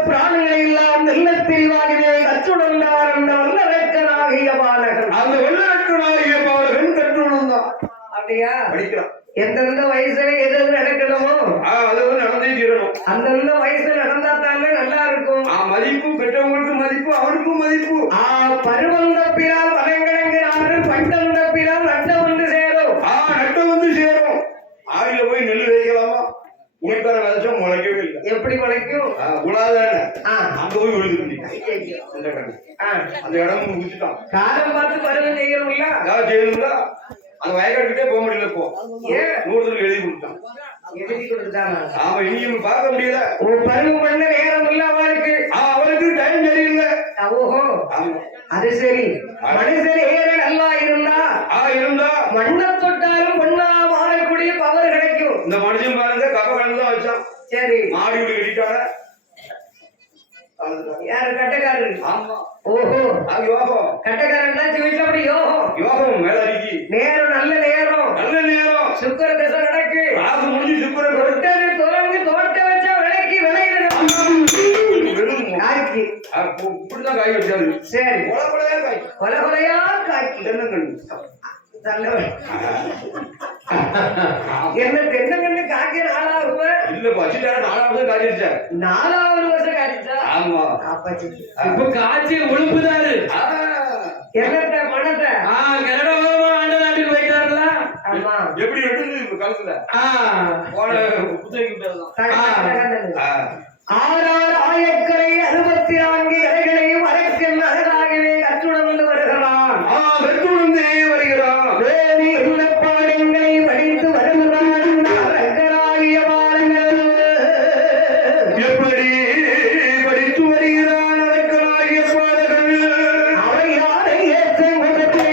பிராணிகளை எல்லாம் நல்ல தெளிவாகவே கற்றுணர்ந்தார் அந்த வல்லரக்கனாகிய பாலகன். அந்த வல்லரக்கனாகிய பாலகன் கற்றுணர்ந்தான். அப்படியா? படிக்கிறான். எந்தெந்த வயசுல எது எது நடக்கணுமோ அது நடந்தே தீரணும். அந்தந்த வயசுல நடந்தா தானே நல்லா இருக்கும். மதிப்பு பெற்றவங்களுக்கு மதிப்பு, அவனுக்கும் மதிப்பு. பருவம் தப்பினால் வனங்கிழங்கிறார்கள், பண்டம் தப்பினால் நட்டம் வந்து சேரும். நட்டம் வந்து சேரும். ஆடியில போய் நெல் வைக்கலாமா? உழைக்கார விதைச்சா முளைக்கவே இல்லை. எப்படி முளைக்கும்? உலாதான அங்க போய் விழுது. அந்த இடம் முடிச்சுட்டான். காலம் பார்த்து பருவம் செய்யணும்ல, செய்யணும்ல. அந்த வயக்காட்டுக்கிட்டே போக முடியல. இப்போ நூறுதலுக்கு எழுதி கொடுத்தான். எழுதி கொடுத்தாங்க. ஆமா, இனியும் பார்க்க முடியல. பருவம் பண்ண நேரம் இல்ல அவருக்கு. அவருக்கு டைம் சரியில்லை. ஓஹோ, அது சரி. மனுஷன் ஏற நல்லா இருந்தா மண்ணை தொட்டாலும் பொண்ணா மாறக்கூடிய பவர் கிடைக்கும். இந்த மனுஷன் பாருங்க, கப்ப கலந்து தான் வச்சான். சரி, மாடி வீடு கட்டிட்டாங்க. யாரு? கட்டக்காரரு. ஆமா. ஓஹோ, யோகம். கட்டக்காரன் வீட்டுல அப்படி யோகம். யோகம் மேல அடிக்கி. நேரம் நல்ல நேரம், நல்ல நேரம். சுக்கர திசை நடக்கு. அது முடிஞ்சு சுக்கர தொட்டது தொடர்ந்து தோட்ட வச்சா விலைக்கு விளையிடணும். காய்க்கு இப்படிதான் காய் வச்சாரு. சரி, கொலை கொலையா காய், கொலை கொலையா காய்க்கு. தென்னங்கண்ணு என்ன தென்னங்கண்ணு காய்க்க நாளாகுமா? இல்ல, பச்சிட்டாரு 4வது காய்ச்சிருச்சா? 4வது வருஷம் காய்ச்சா? ஆமா. இப்ப காய்ச்சி உழுப்புதாரு. என்னத்த பணத்தை கனடா ஆண்ட நாட்டுக்கு போயிட்டாருல. ஆமா. எப்படி எடுத்து காலத்துல ஆறாறு ஆயக்கரை 64 இலைகளையும் அரக்கன் அழகாகவே கற்றுணர்ந்து வருகிறான். கற்றுணர்ந்தே வருகிறான். வேறு என்ன பாடங்களை படித்து வருகிறான் அரக்கராகிய பாருங்கள். எப்படி படித்து வருகிறான் அரக்கராகிய பாடங்கள்? அவை யாரை ஏற்ற முகத்தை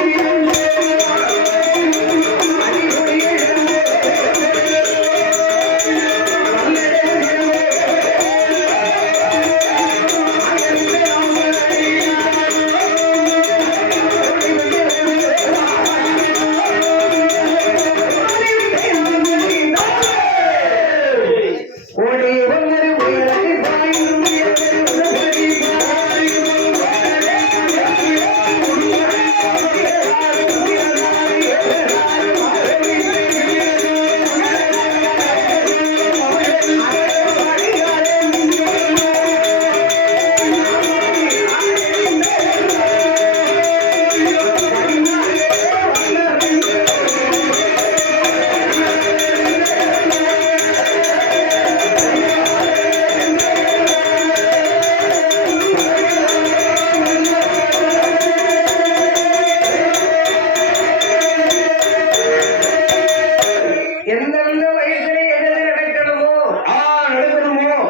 எந்தெந்த வயசுல எது நடக்கணுமோ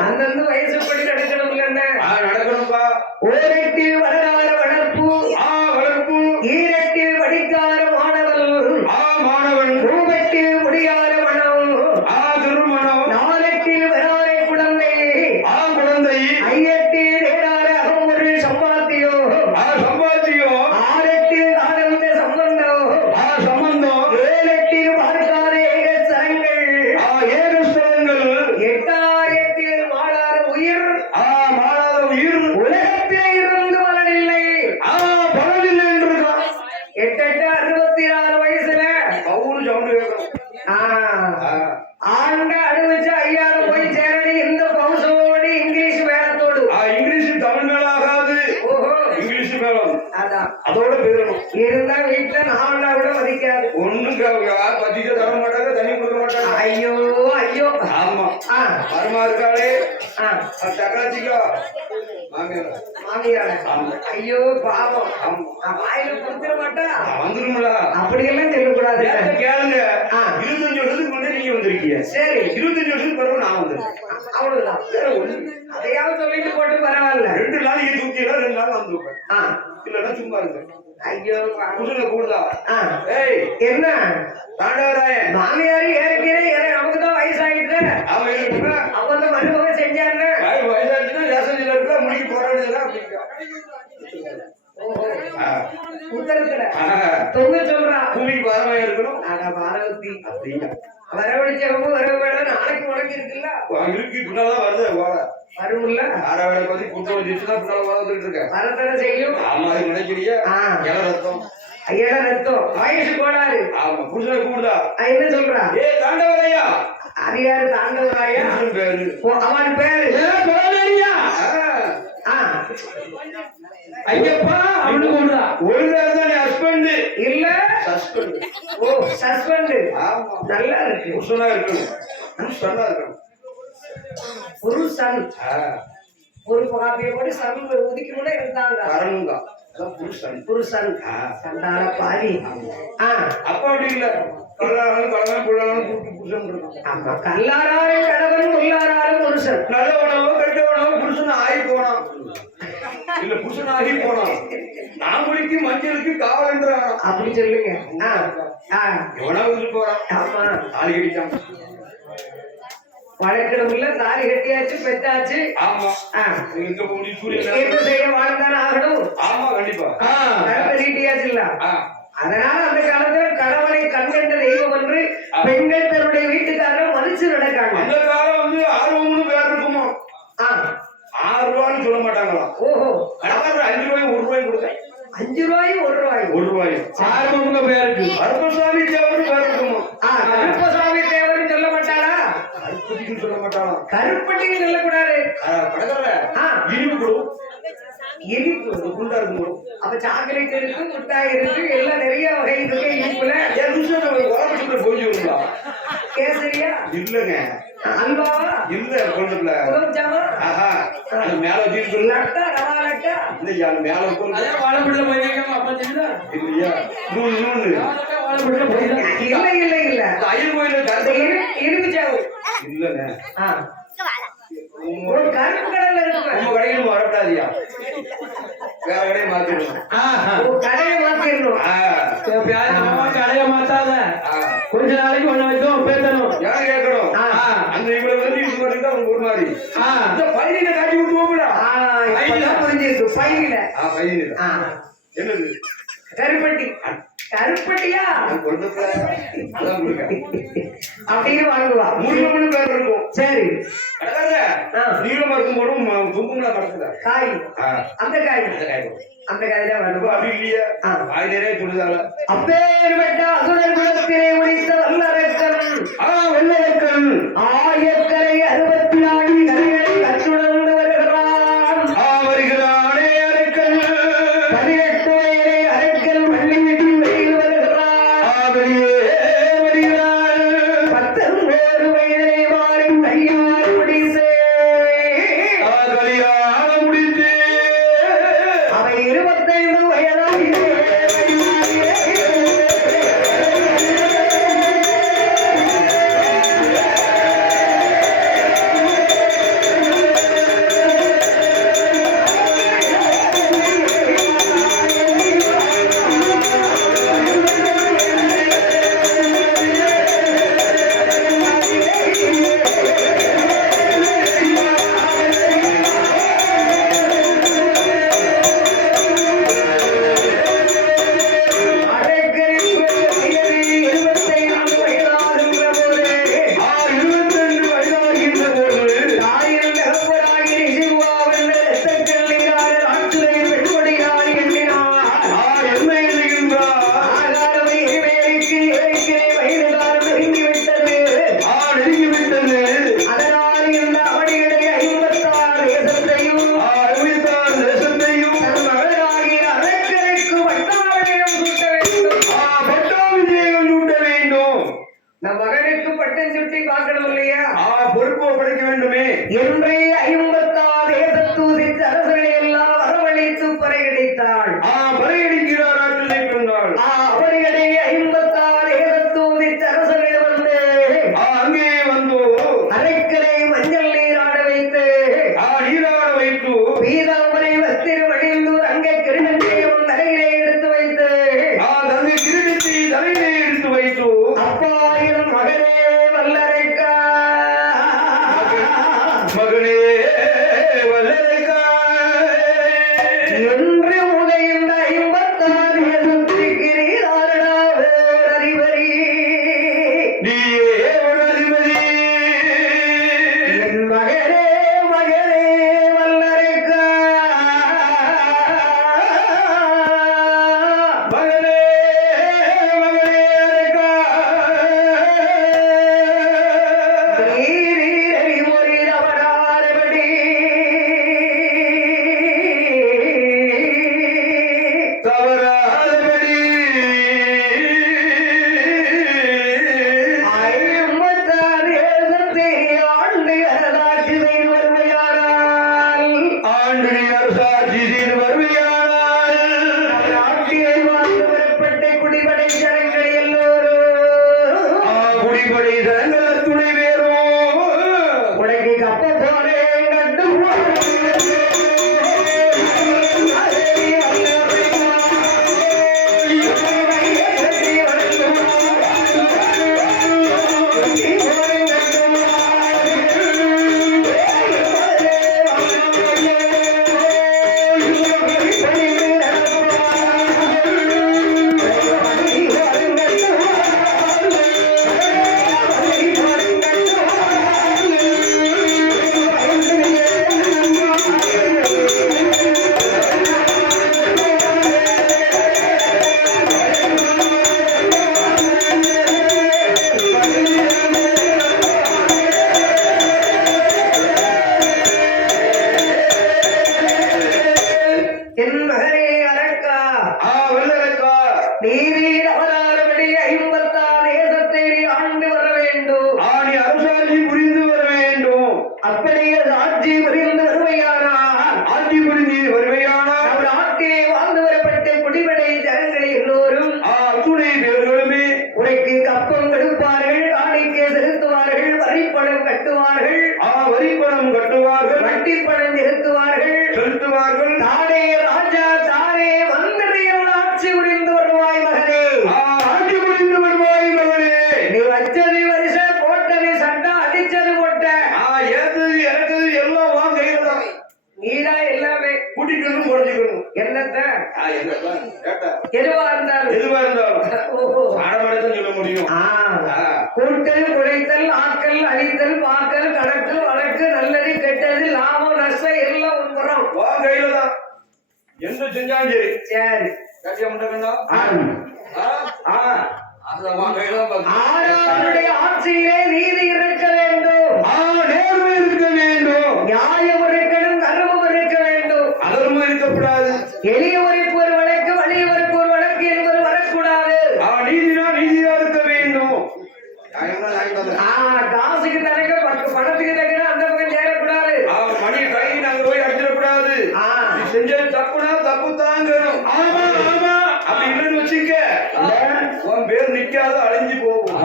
அந்தந்த வயசுப்படி நடக்கணும். என்ன நடக்கணும்பா? ஓரத்தில் வளராத வளர்ப்பு, ஈரத்தில் படிக்காத மாணவன், மூவத்தில் முடியாத மனம், நாலத்தில் வராத குழந்தை, ஐயத்தில் ஏறாத அகமுறை சம்பாத்தியம், ஆறத்தில் ஆனந்த சம்பந்தம், ஏழத்தில் பார்க்காத ஏகஸ்தலங்கள், எட்டாயிரத்தில் மாறாத உயிர், உலகத்தில் இருந்து பலனில்லை. 64 வயசுல ஆண்ட அனுபவிச்சு ஐயாறு போய் சேரடி. இந்த பவுசோடு இங்கிலீஷ் மேளத்தோடு. இங்கிலீஷ் தமிழ் மேல ஆகாது. ஓஹோ, இங்கிலீஷ் மேலம் அதான் அதோட பேரணும். இருந்தா வீட்டுல நாளா கூட மதிக்காது. ஒண்ணும் பத்திக்க தர மாட்டாங்க, தண்ணி கொடுக்க மாட்டாங்க. ஐயோ ஐயோ. ஆமா. மருமா இருக்காளே தக்காச்சிக்கா மாமியார. ஐயோ பாவம், வாயில கொடுத்துட மாட்டா. வந்துருங்களா? அப்படியெல்லாம் சொல்லக்கூடாது. கேளுங்க, 25 வருஷத்துக்கு முன்னே நீங்க வந்திருக்கீங்க. சரி, 25 வருஷத்துக்கு பிறகு நான் வந்திருக்கேன். அவ்வளவுதான். அதையாவது சொல்லிட்டு போட்டு பரவாயில்ல. 2 நாள் நீங்க தூக்கினா 2 நாள் நான் தூப்பேன். இல்லன்னா சும்மா இருங்க. ஐயோ குசுல கூடுதா? என்ன தாண்டவராயன் மாமியாரு ஏற்கனவே நமக்கு தான் வயசாயிட்டு. அப்ப அந்த மருமக செஞ்சாங்க. வயசாச்சுன்னா ரேஷன் இருக்க முடிக்க போராடுதுன்னா உத்தரத்துல தொங்க சொல்றா. பூமிக்கு பாரமா இருக்கணும். பாரவதி அப்படின்னா வரவழைச்சவங்க வரவேட நாளைக்கு உனக்கு இருக்குல்ல இருக்கு பின்னால்தான் வருது வாழ வரும்ல ஆற வேலை பத்தி குற்றம் வச்சுதான் பின்னால வளர்ந்துட்டு இருக்கேன் வரத்தானே செய்யும் ஆமா அது நினைக்கிறியா இள ரத்தம் ஐயா ரத்தம் வயசு கோளாறு ஆமா புருஷனை கூடுதா என்ன சொல்றா ஏ தாண்டவரையா அது யாரு தாண்டவராயா பேரு அவன் பேரு ஐயப்பா அவனுக்கு ஒண்ணுதா ஒரு நேரம் தான் ஹஸ்பண்ட் இல்ல சஸ்பெண்ட் ஓ சஸ்பெண்ட் ஆமா நல்லா இருக்கு புருஷனா இருக்கணும் புருஷனா இருக்கணும் புருஷன் ஒரு காப்பியை போட்டு சன் உதிக்கணும்னு இருந்தாங்க வரணுங்க அதான் புருஷன் புருஷன் சண்டால பாதி அப்ப அப்படி இல்ல கல்லாராலும் கலவன் புள்ளாலும் கூட்டு புருஷன் இருக்கும் ஆமா கல்லாராலும் கணவன் உள்ளாராலும் புருஷன் நல்லவனவோ கெட்டவனவோ புருஷன் ஆகி போனான் இல்ல புருஷன் ஆகி போனான் நாமளுக்கு மஞ்சளுக்கு காவலன்றான் அப்படி சொல்லுங்க எவனா வந்து போறான் ஆமா ஆளி கடிச்சான் வழக்கிடம் இல்ல தாலி கட்டியாச்சு பெற்றாச்சு ஆமா எங்க போய் சூரியன் என்ன செய்ய வாழ்ந்தானே ஆகணும் ஆமா கண்டிப்பா கருத்தை நீட்டியாச்சு இல்ல அதனால அந்த காலத்துல கணவனை கண்கண்ட தெய்வம் என்று பெண்கள் தன்னுடைய வீட்டுக்காரர் மதிச்சு நடக்காங்க அந்த காலம் வந்து ஆர்வம்னு பேர் இருக்குமோ 6 ரூபான்னு சொல்ல மாட்டாங்களாம் ஓஹோ கணவர் 5 ரூபாய் 1 ரூபாய் கொடுத்தேன் 5 ரூபாய் 1 ரூபாய் 1 ரூபாய் ஆர்வம்னு பேர் இருக்கு கருப்பசாமி தேவர்னு பேர் இருக்குமோ கருப்பசாமி தேவர்னு சொல்ல மாட்டாளா கருப்பட்டின்னு சொல்ல மாட்டாளா கருப்பட்டின்னு சொல்லக்கூடாது இனிப்பு கொடு இனிப்பு குண்டா இருக்கும் அப்ப சாக்லேட் இருக்கு முட்டாய் இருக்கு எல்லாம் நிறைய வகை இருக்கு இனிப்புல போய் கேசரியா இல்லங்க அல்வாவா இல்ல கொண்டுல குலோப்ஜாமா மேல வச்சு லட்டா ரவா லட்டா இல்லையா மேல வாழைப்பழத்துல போய் வைக்காம அப்பா தெரியுதா இல்லையா நூல் வாழைப்பழத்துல போய் இல்ல இல்ல இல்ல ஐயர் கோயில இனிப்பு சாவு இல்லங்க ஒரு கருப்பு கடல்ல இருக்கு உங்க கடையில வரப்படாதியா வேற கடையை மாத்திடணும் கடையை மாத்திடணும் கடைய மாத்தாத கொஞ்ச நாளைக்கு ஒண்ணு வைக்கும் பேசணும் யாரும் கேட்கணும் அந்த இவ்வளவு வந்து இது மட்டும் தான் ஒரு மாதிரி இந்த பையில காட்டி விட்டுவோம்ல புரிஞ்சிருக்கு பையில பையில என்னது கருப்பட்டி கருப்பட்டியா அப்படின்னு வாங்குவா மூணு பேர் இருக்கும் சரி நீளமா இருக்கும் போதும் தும்புங்களா கிடக்குதா காய் அந்த காய் அந்த காய் தான் வருவா அப்படி இல்லையா காய் நிறைய சொல்லுதால அப்பேற்பட்ட அசுரர் குலத்திலே முடித்த வல்லரக்கன் வெள்ளையக்கன் ஆயக்கரை 64 கரைகளை கற்றுணர்ந்து வருகிறான் வருகிறானே அரக்கன் 18 வயதை அரக்கன் பள்ளி வீட்டில் வெளியில் வருகிறான் வருகிறான் 19 வயதை வாரும் கையால் முடித்து கல்யாணம் முடித்து அவை 25 வயதாகிலே என்று நீ அரசாட்சி செய்து வருவையானால் நாட்டிலே வாழ்ந்து வரப்பட்ட குடிபடை ஜனங்கள் எல்லோரும் குடிபடை ஜனங்கள் துணை வேறும் உனக்கு கப்ப போனே கண்டு என் மகனே அரக்கா வெள்ளரக்கா நீதி அவதாரப்படி 56 தேசத்தை நீ ஆண்டு வர வேண்டும் நீ அரசாட்சி புரிந்து வர வேண்டும் அப்படியே ஆட்சி புரிந்து வருவையானால் ஆட்சி புரிந்து வருவையானால் நம் நாட்டிலே வாழ்ந்து வரப்பட்ட குடிபடை ஜனங்களை எல்லோரும் அத்துணை பேர்களுமே உனக்கு கப்பம் கெடுப்பார்கள் காணிக்கை செலுத்துவார்கள் வரிப்பணம் கட்டுவார்கள் வரிப்பணம் கட்டுவார்கள் வட்டி பணம் செலுத்துவார்கள் செலுத்துவார்கள் தானே ராஜா தானே மந்திரிகள் ஆட்சி புரிந்து வருவாய் மகனே ஆட்சி புரிந்து வருவாய் மகனே நீ வச்சது வரிசை போட்டது சட்டம் அடிச்சது போட்ட ஏத்தது இறக்குது எல்லாம் வா கையில தான் நீதான் எல்லாமே கூட்டிக்கணும் குறைஞ்சிக்கணும் என்னத்த கேட்டா எதுவா இருந்தாலும் எதுவா இருந்தாலும் ஓஹோ ஆடம்பரத்தை சொல்ல முடியும் கூட்டல் குறைத்தல் ஆக்கல் அழித்தல் பாக்கல் கணக்கு வழக்கு நல்லது கெட்டது லாபம் நஷ்டம் எல்லாம் உட்புறம் வா கையில தான் எந்த செஞ்சாலும் சரி சரி கட்டியா முட்டா அத வா கையில தான் ஆறாருடைய ஆட்சியிலே நீதி இருக்க வேண்டும் நேர்மை இருக்க வேண்டும் நியாயம் இருக்கணும் தர்மம் இருக்க வேண்டும் அதர்மம் இருக்கக்கூடாது எளியவருக்கு ஒரு வழக்கு வலியவருக்கு ஒரு வழக்கு என்பது வரக்கூடாது நீதியா இருக்க வேண்டும் காசுக்கு தனக்கு பணத்துக்கு தக்க அந்த பக்கம் சேரக்கூடாது மணி கை நாங்க போய் அடிச்சிடக்கூடாது செஞ்சது தப்புனா தப்பு தாங்கணும் ஆமா ஆமா அப்படி இல்லைன்னு வச்சுக்க உன் பேர் நிக்காத அழிஞ்சு போகும்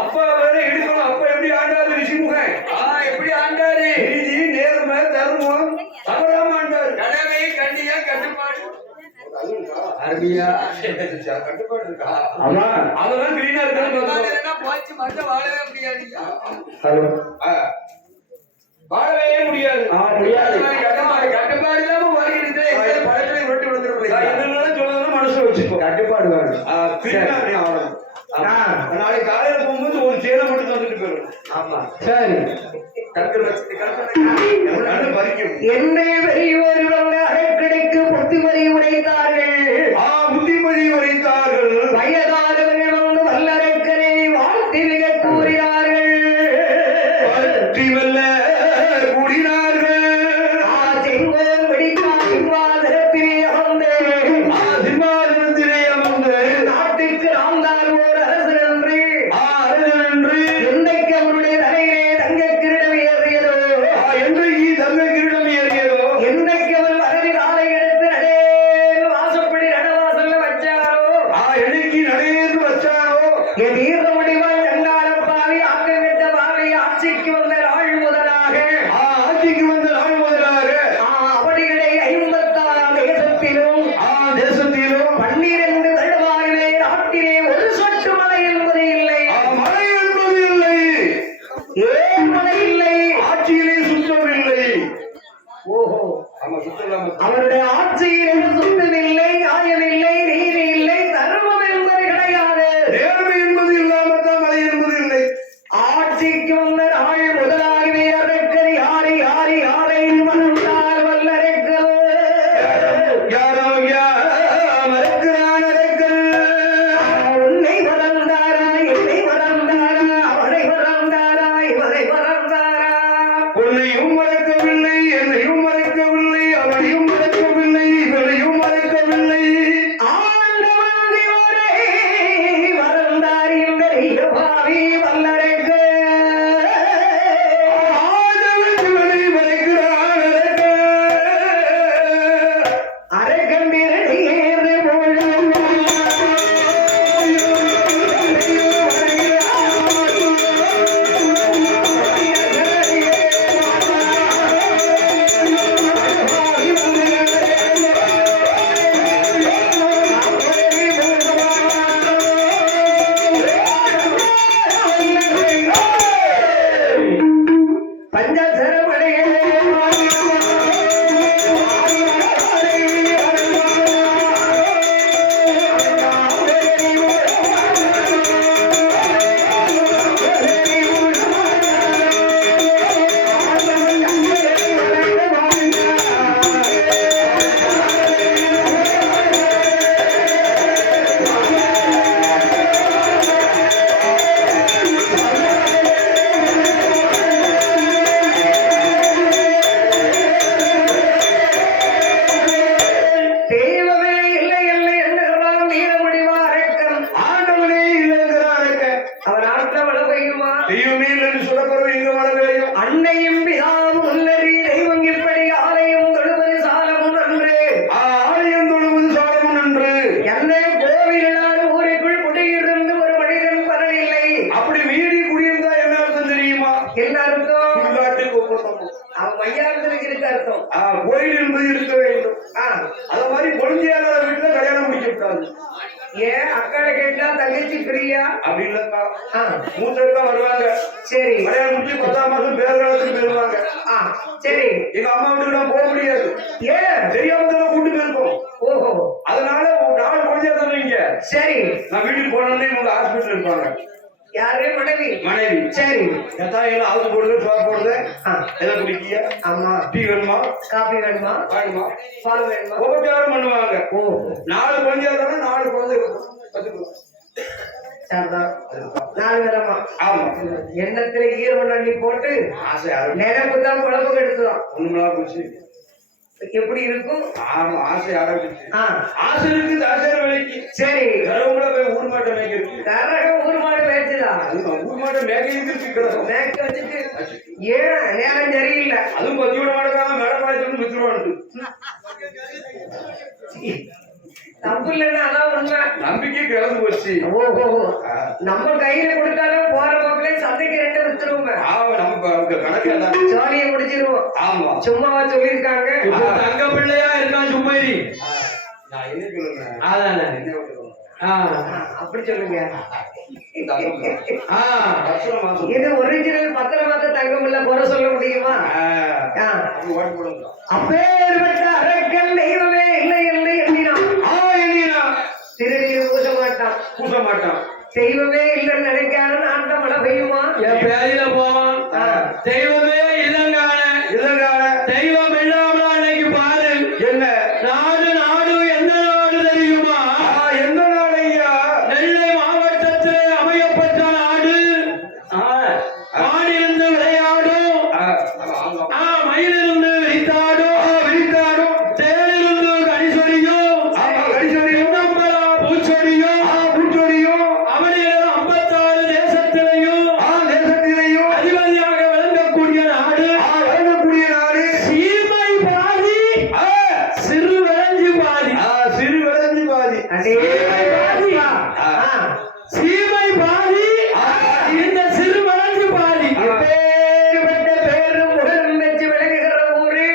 அப்பா வேற எடுக்கணும் அப்பா எப்படி ஆண்டாரு ரிஷிமுகன் எப்படி ஆண்டாரு நீதி நேர்மை தர்மம் தவறாம ஆண்டாரு கடமை கண்ணியா கட்டுப்பாடு அருமையா கட்டுப்பாடு இருக்கா அதெல்லாம் கிளீனா இருக்கணும் போச்சு மட்டும் வாழவே முடியாது வாழவே முடியாது கட்டுப்பாடு இல்லாம வருகிறது பழத்தை ரொட்டி விழுந்துருப்பீங்க சொல்லணும் மனசுல வச்சுக்கோ கட்டுப்பாடு நாளைக்கு காலையில போகும்போது ஒரு சேலை மட்டும் வந்துட்டு போயிடும் ஆமா சரி கட்டு கண்ணு பறிக்கும் என்னை பெரியவர்கள் அடைக்கடைக்கு புத்திமதி உரைத்தார்கள் புத்திமதி உரைத்தார்கள் வயதானவர்கள் வந்து வல்லரக்கரை வாழ்த்தி மிக கூறினார்கள் வாழ்த்தி வெல்ல கூறினார்கள் செங்கோல் வெடித்தா சிம்மாசனத்திலே அமர்ந்து சிம்மாசனத்திலே அமர்ந்து நாட்டுக்கு நாம் தான் ஓர் அரசு என்று என்றைக்கு அவருடைய தலையிலே தங்க கிரீடம் ஏறியதோ என்றைக்கு தங்க கிரீடம் ஏறியதோ என்றைக்கு அவர் வரது காலை எடுத்து நடே வாசப்படி நடவாசல்ல வச்சாரோ என்னைக்கு நடேந்து வச்சாரோ என் தீர்த்த முடிவால் கண்டார பாவி ஆக்கங்கட்ட பாவி ஆட்சிக்கு வந்த நாள் முதலாக ஆட்சிக்கு வந்த நாள் முதலாக அவடிகளை 56 தேசத்திலும் 12 வருடமாகவே நாட்டிலே ஒரு சொட்டு மழை என்பது இல்லை மழை என்பது இல்லை ஏன் மழை இல்லை ஆட்சியிலே சுத்தம் இல்லை ஓஹோ ஆமா சுத்தம் அவருடைய ஆட்சியில் சுத்தம் இல்லை நியாயம் இல்லை நீதி இல்லை தர்மம் என்பது கிடையாது நேர்மை என்பது இல்லாமத்தான் மழை என்பது இல்லை ஆட்சிக்கு வந்த நாள் முதலாகவே அரக்கர் யாரை மறந்தால் வல்லரக்கர் யாரோ மறக்கிறான் அரக்கன் உன்னை மறந்தாரா என்னை மறந்தாரா அவனை மறந்தாரா இவனை மறந்தாரா உன்னையும் மறக்கவில்லை என்னையும் மறக்கவில்லை அவனையும் மறக்கவில்லை இவனையும் மறக்கவில்லை ஆண்டவனை என்பது இருக்க வேண்டும். அது மாதிரி குழந்தையாளர் வீட்டுல கல்யாணம் முடிக்க கூடாது. ஏன் அக்காட கேட்டா தங்கச்சி பிரியா அப்படி இல்லக்கா, மூத்தக்கா வருவாங்க. சரி, கல்யாணம் முடிச்சு 10ஆம் மாசம் பேர்காலத்துக்கு போயிருவாங்க. சரி, எங்க அம்மா வீட்டுக்கு நான் போக முடியாது. ஏன் தெரியாம தானே கூட்டு போயிருக்கோம். ஓஹோ, அதனால நாலு குழந்தையா தானே இங்க. சரி, நான் வீட்டுக்கு போனோடனே இவங்க ஹாஸ்பிட்டல் இருப்பாங்க. யாரு? மனைவி. மனைவி. சரி, எல்லாம் அவுத்து போடுறது, சோறு போடுறது, எல்லாம் குடிக்கிய. ஆமா, டீ வேணுமா, காபி வேணுமா, வேணுமா, பால் வேணுமா, உபச்சாரம் பண்ணுவாங்க. ஓ, நாலு குழந்தையா தானே, நாலு குழந்தை கத்துக்கலாம். சரிதான், 4 விதமா. ஆமா, எண்ணத்துல ஈரமண்ண அள்ளி போட்டு ஆசை நினைப்பு தான் குழம்பு கெடுத்துதான். ஒண்ணுமெல்லாம் போச்சு. எப்படி இருக்கும்? ஆமா, ஆசை ஆரம்பிச்சு. ஆசை இருக்கு தாசார வேலைக்கு. சரி, கரவங்கள போய் ஊர் மாட்டை மேய்க்க இருக்கு. கரகம் ஊர் மாடு மேய்ச்சுதான். ஊர் மாட்டை மேய்க்க இருக்கு கிடக்கும். மேய்க்க வச்சுட்டு ஏன் நேரம் சரியில்லை. அதுவும் பத்தியோட மாடுக்காக மேல பாய்ச்சி வித்துருவான்னு தப்பு இல்லைன்னா அதான் உண்மை. நம்பிக்கை கிளந்து போச்சு. ஓஹோ, நம்ம கையில கொடுத்தாலும் போற போக்கிலே சந்தைக்கு 2 வித்துருவோங்க. நம்ம கணக்கு ஜாலியை முடிச்சிருவோம். ஆமா, சும்மாவா சொல்லியிருக்காங்க. தங்க பிள்ளையா இருக்கான் சும்மேரி. நான் என்ன சொல்லுங்க, அதானே அப்படி சொல்லுங்க. மாசம் இது ஒரிஜினல் பத்திரமாத்த தங்கம் இல்ல, குறை சொல்ல முடியுமா? அப்பேற்பட்ட அரக்கன் தெய்வமே இல்லை இல்லை எண்ணினான். திருநீர் பூச மாட்டான். தெய்வமே இல்லைன்னு நினைக்காத நாட்ட மழை பெய்யுமா? என் பேரில போவான். தெய்வமே இல்லங்கான தெய்வம் இல்லாம அன்னைக்கு பாரு என்ன நாடு நாடு எந்த நாடு தெரியுமா? எந்த நாடு ஐயா? நெல்லை மாவட்டத்திலே அமையப்பட்ட நாடு. ஆடிருந்து விளையாடும், மயிலிருந்து விரித்தாடும், தேனிருந்து கனிசொரியும், பூச்சொரியும், அவனில் 56 தேசத்திலையும் அதிபதியாக விளங்கக்கூடிய நாடு. சீமை பாதி, சிறு விளைஞ்சு பாதி. சீமை பாதி, இந்த சிறு விளைஞ்சு பாதி. அப்பேற்பட்ட பேரும் புகழும் வெற்றி விளங்குகிற ஊரு.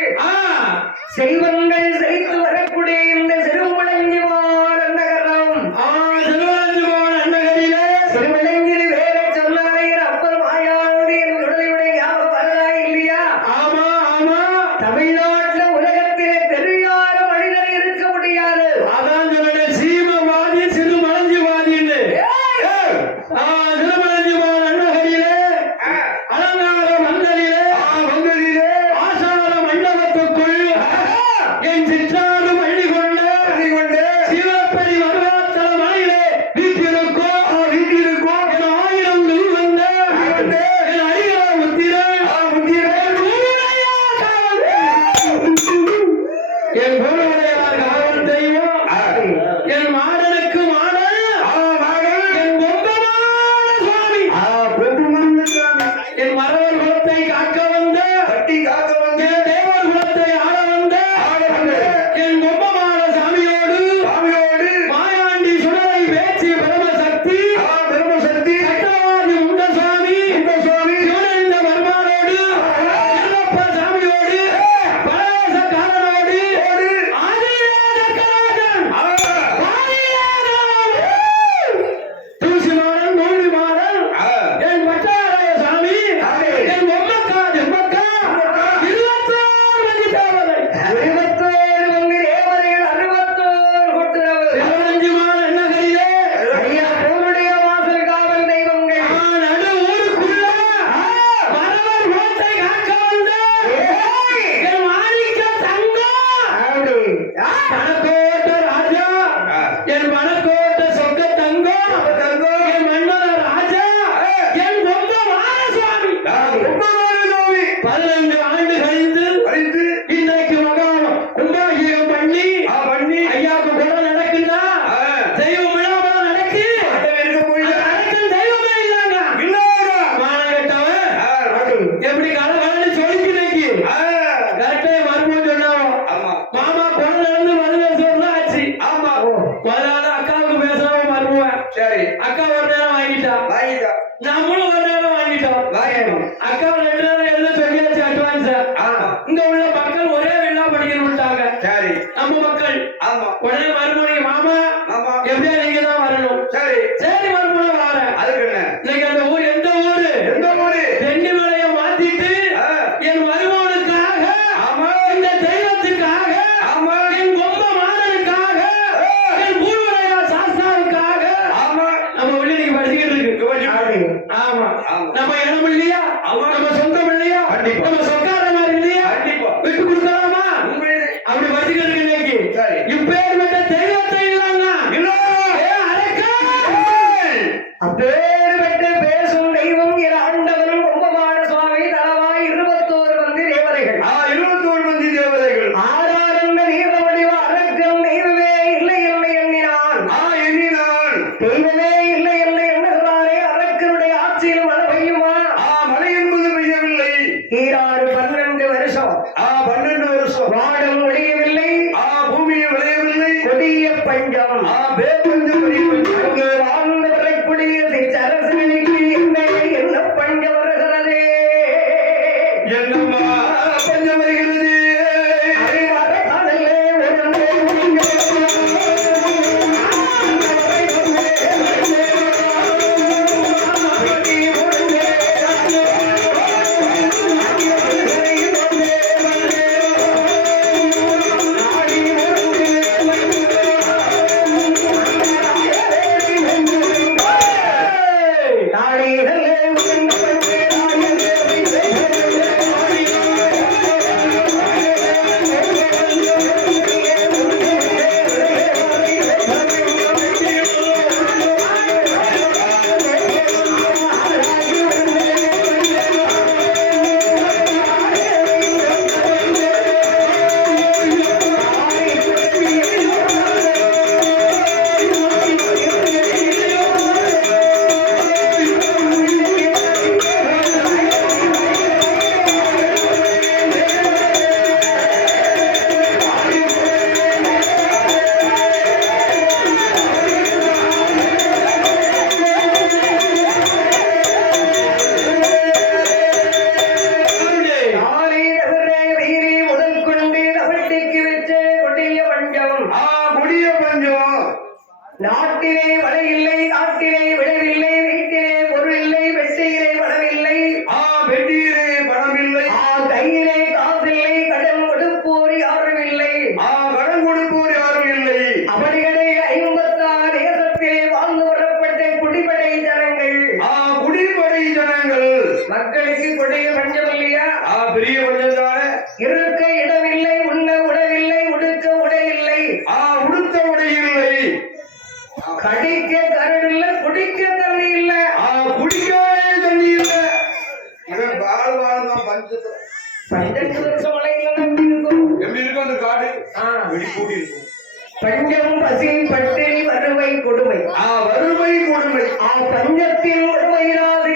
செல்வங்கள் செழித்து வரக்கூடிய இந்த சிறுமலஞ்சிவார் நகரம். திருவனந்தபுரம் அன்னகரியிலே திருவிளங்கிரி வேற சொன்னாலையர் அப்பர் மாயாவதி என் உடலையுடைய ஞாபகம் வருதா இல்லையா? ஆமா ஆமா, தமிழ்நாட்டுல உலகத்திலே தெரியாத மனிதர் இருக்க முடியாது. அதான் சொல்றேன், சீமவாதி சிறு மலஞ்சிவாதின்னு. திருமலஞ்சிவான் அன்னகரியிலே அலங்கார மந்தலிலே ஆசார மண்டபத்துக்குள் என் சிற்றாடு மல்லி கொண்டு சிவப்படி வருவாத்தல மலையிலே வீட்டிருக்கோம். என் 1000 நூல் வந்த என் அடிகளை என் குருவுடையார் காவல் தெய்வம், என் மாடனுக்கு மாடன், என் பொம்பமான சுவாமி, என் மரவர் குலத்தை காக்க வந்த, என் தேவர் குலத்தை ஆள வந்த என் பொம்பமான சாமியோடு மாயாண்டி சுடரை பேச்சு பிரமசக்தி சட்டவாதி உண்ட சுவாமி சிவனந்த வருமானோடு எல்லப்ப சாமியோடு பரவசக்காரனோடு ஆதிராஜன் தூசிமாறன் மூலிமாறன் என் பட்டாராய சாமி என் பொம்மக்கா ஜெம்மக்கா 24 மணி தேவதை 21 வந்து தேவரையில் 61 கொட்டுறவர். திருவனந்தபுரம் அன்னகரியிலே ஐயா போருடைய வாசல் காவல் தெய்வங்கள். நடு ஊருக்குள்ள மரவர் குலத்தை காக்க வந்த என் மாணிக்க தங்கம், பணக்கோட்ட ராஜா, என் பணக்கோட்ட சொக்க தங்கம், என் மன்னர ராஜா, என் பொம்ப மாரசாமி. 15 ஆண்டு கழிந்து இன்றைக்கு மகாணம் கும்பாபிஷேகம் பண்ணி ஐயாவுக்கு கூட நடக்குதா? தெய்வம் இல்லாம நடக்கு. நடக்கும் தெய்வமே இல்லைங்க. மானங்கெட்டவன் எப்படி கலகலன்னு சொல்லிக்கு கரெக்டா மறுபடியும் சொன்னாரோ மாமா கொலை நடந்து மருந்த சொல்றாச்சு. முதலாவது அக்காவுக்கு பேசுறவன் மறுபுவேன். அக்கா ஒரு நேரம் வாங்கிட்டா, நம்மளும் ஒரு நேரம் வாங்கிட்டோம். அக்கா 2 நேரம் எழுத சொல்லியாச்சு அட்வான்ஸ். இங்க உள்ள மக்கள் ஒரே விழா படிக்கணும். சரி நம்ம மக்கள் ஆமா உடனே மறுமொழி மாமா ஆமா எப்படியா நீங்க தான் வரணும் சரி சரி மறுமொழி வரேன் அதுக்கு என்ன இன்னைக்கு அந்த ஊர் எந்த ஊரு எந்த ஊரு தென்னி மலையை மாத்திட்டு என் மருமகனுக்காக ஆமா இந்த தெய்வத்துக்காக ஆமா என் கொம்ப மாதனுக்காக என் பூர்வரையா சாஸ்தாவுக்காக ஆமா நம்ம வெளியே நீங்க படிச்சுக்கிட்டு இருக்கு ஆமா நம்ம இடம் இல்லையா நம்ம சொந்தம் இல்லையா கண்டிப்பா. நம்ம சொக்கார மாதிரி இல்லையா கண்டிப்பா. விட்டு கொடுக்கலாமா உண்மையிலே. அப்படி படிச்சுக்கிட்டு இருக்கு இன்னைக்கு சரி. இப்பேற்பட்ட தெய்வத்தை இல்லாங்க இல்ல. அப்பேற்பட்ட பேசும் தெய்வம் என ஆண்டவனும் கும்பமான சுவாமி தலவாய் 21 மந்தி தேவதைகள் 21 மந்தி தேவதைகள் ஆறாரந்த நீர வடிவ அரக்கம் தெய்வமே இல்லை இல்லை எண்ணினான் எண்ணினான் தெய்வமே இல்லை இல்லை எண்ணுகிறாரே அரக்கனுடைய ஆட்சியில் மழை பெய்யுமா மழை என்பது பெய்யவில்லை 12 வருஷம் 12 வருஷம் வாடம் ஒழியவில்லை பூமியை விளையவில்லை கொடிய பஞ்சம் பேபஞ்சம் அங்கே வாழ்ந்தவரை குடியரசு அரசனுக்கு என்ன பஞ்சம் வருகிறது என்னம்மா பஞ்சம் வருகிறது அறிவாத காதலே நாட்டிலே மழை இல்லை காட்டிலே விளைவில்லை வீட்டிலே பொருள் இல்லை வெட்டியிலே பணமில்லை வெட்டியிலே பணமில்லை கையிலே காசில்லை கடன் கொடுப்போர் யாரும் இல்லை கடன் கொடுப்போர் யாரும் இல்லை அப்படிகளே 56 தேசத்திலே வாழ்ந்து வரப்பட்ட குடிப்படை ஜனங்கள் குடிப்படை ஜனங்கள் மக்களுக்கு கொடிய பஞ்சம் இல்லையா பெரிய பஞ்சம் தானே இருக்க இடமில்லை உண்ண உணவில்லை உடுக்க உடை இல்லை உடுத்த உடை இல்லை கடிக்க கரடு இல்ல குடிக்க தண்ணி இல்ல குடிக்கவே தண்ணி இல்ல இவன் பால் வாழ்ந்தான் பஞ்சத்துல 12 வருஷம் மழை இல்லைன்னா எப்படி இருக்கும் எப்படி இருக்கும் அந்த காடு வெடி கூடி இருக்கும் பஞ்சம் பசி பட்டினி வறுமை கொடுமை வறுமை கொடுமை பஞ்சத்தில் வறுமையினால்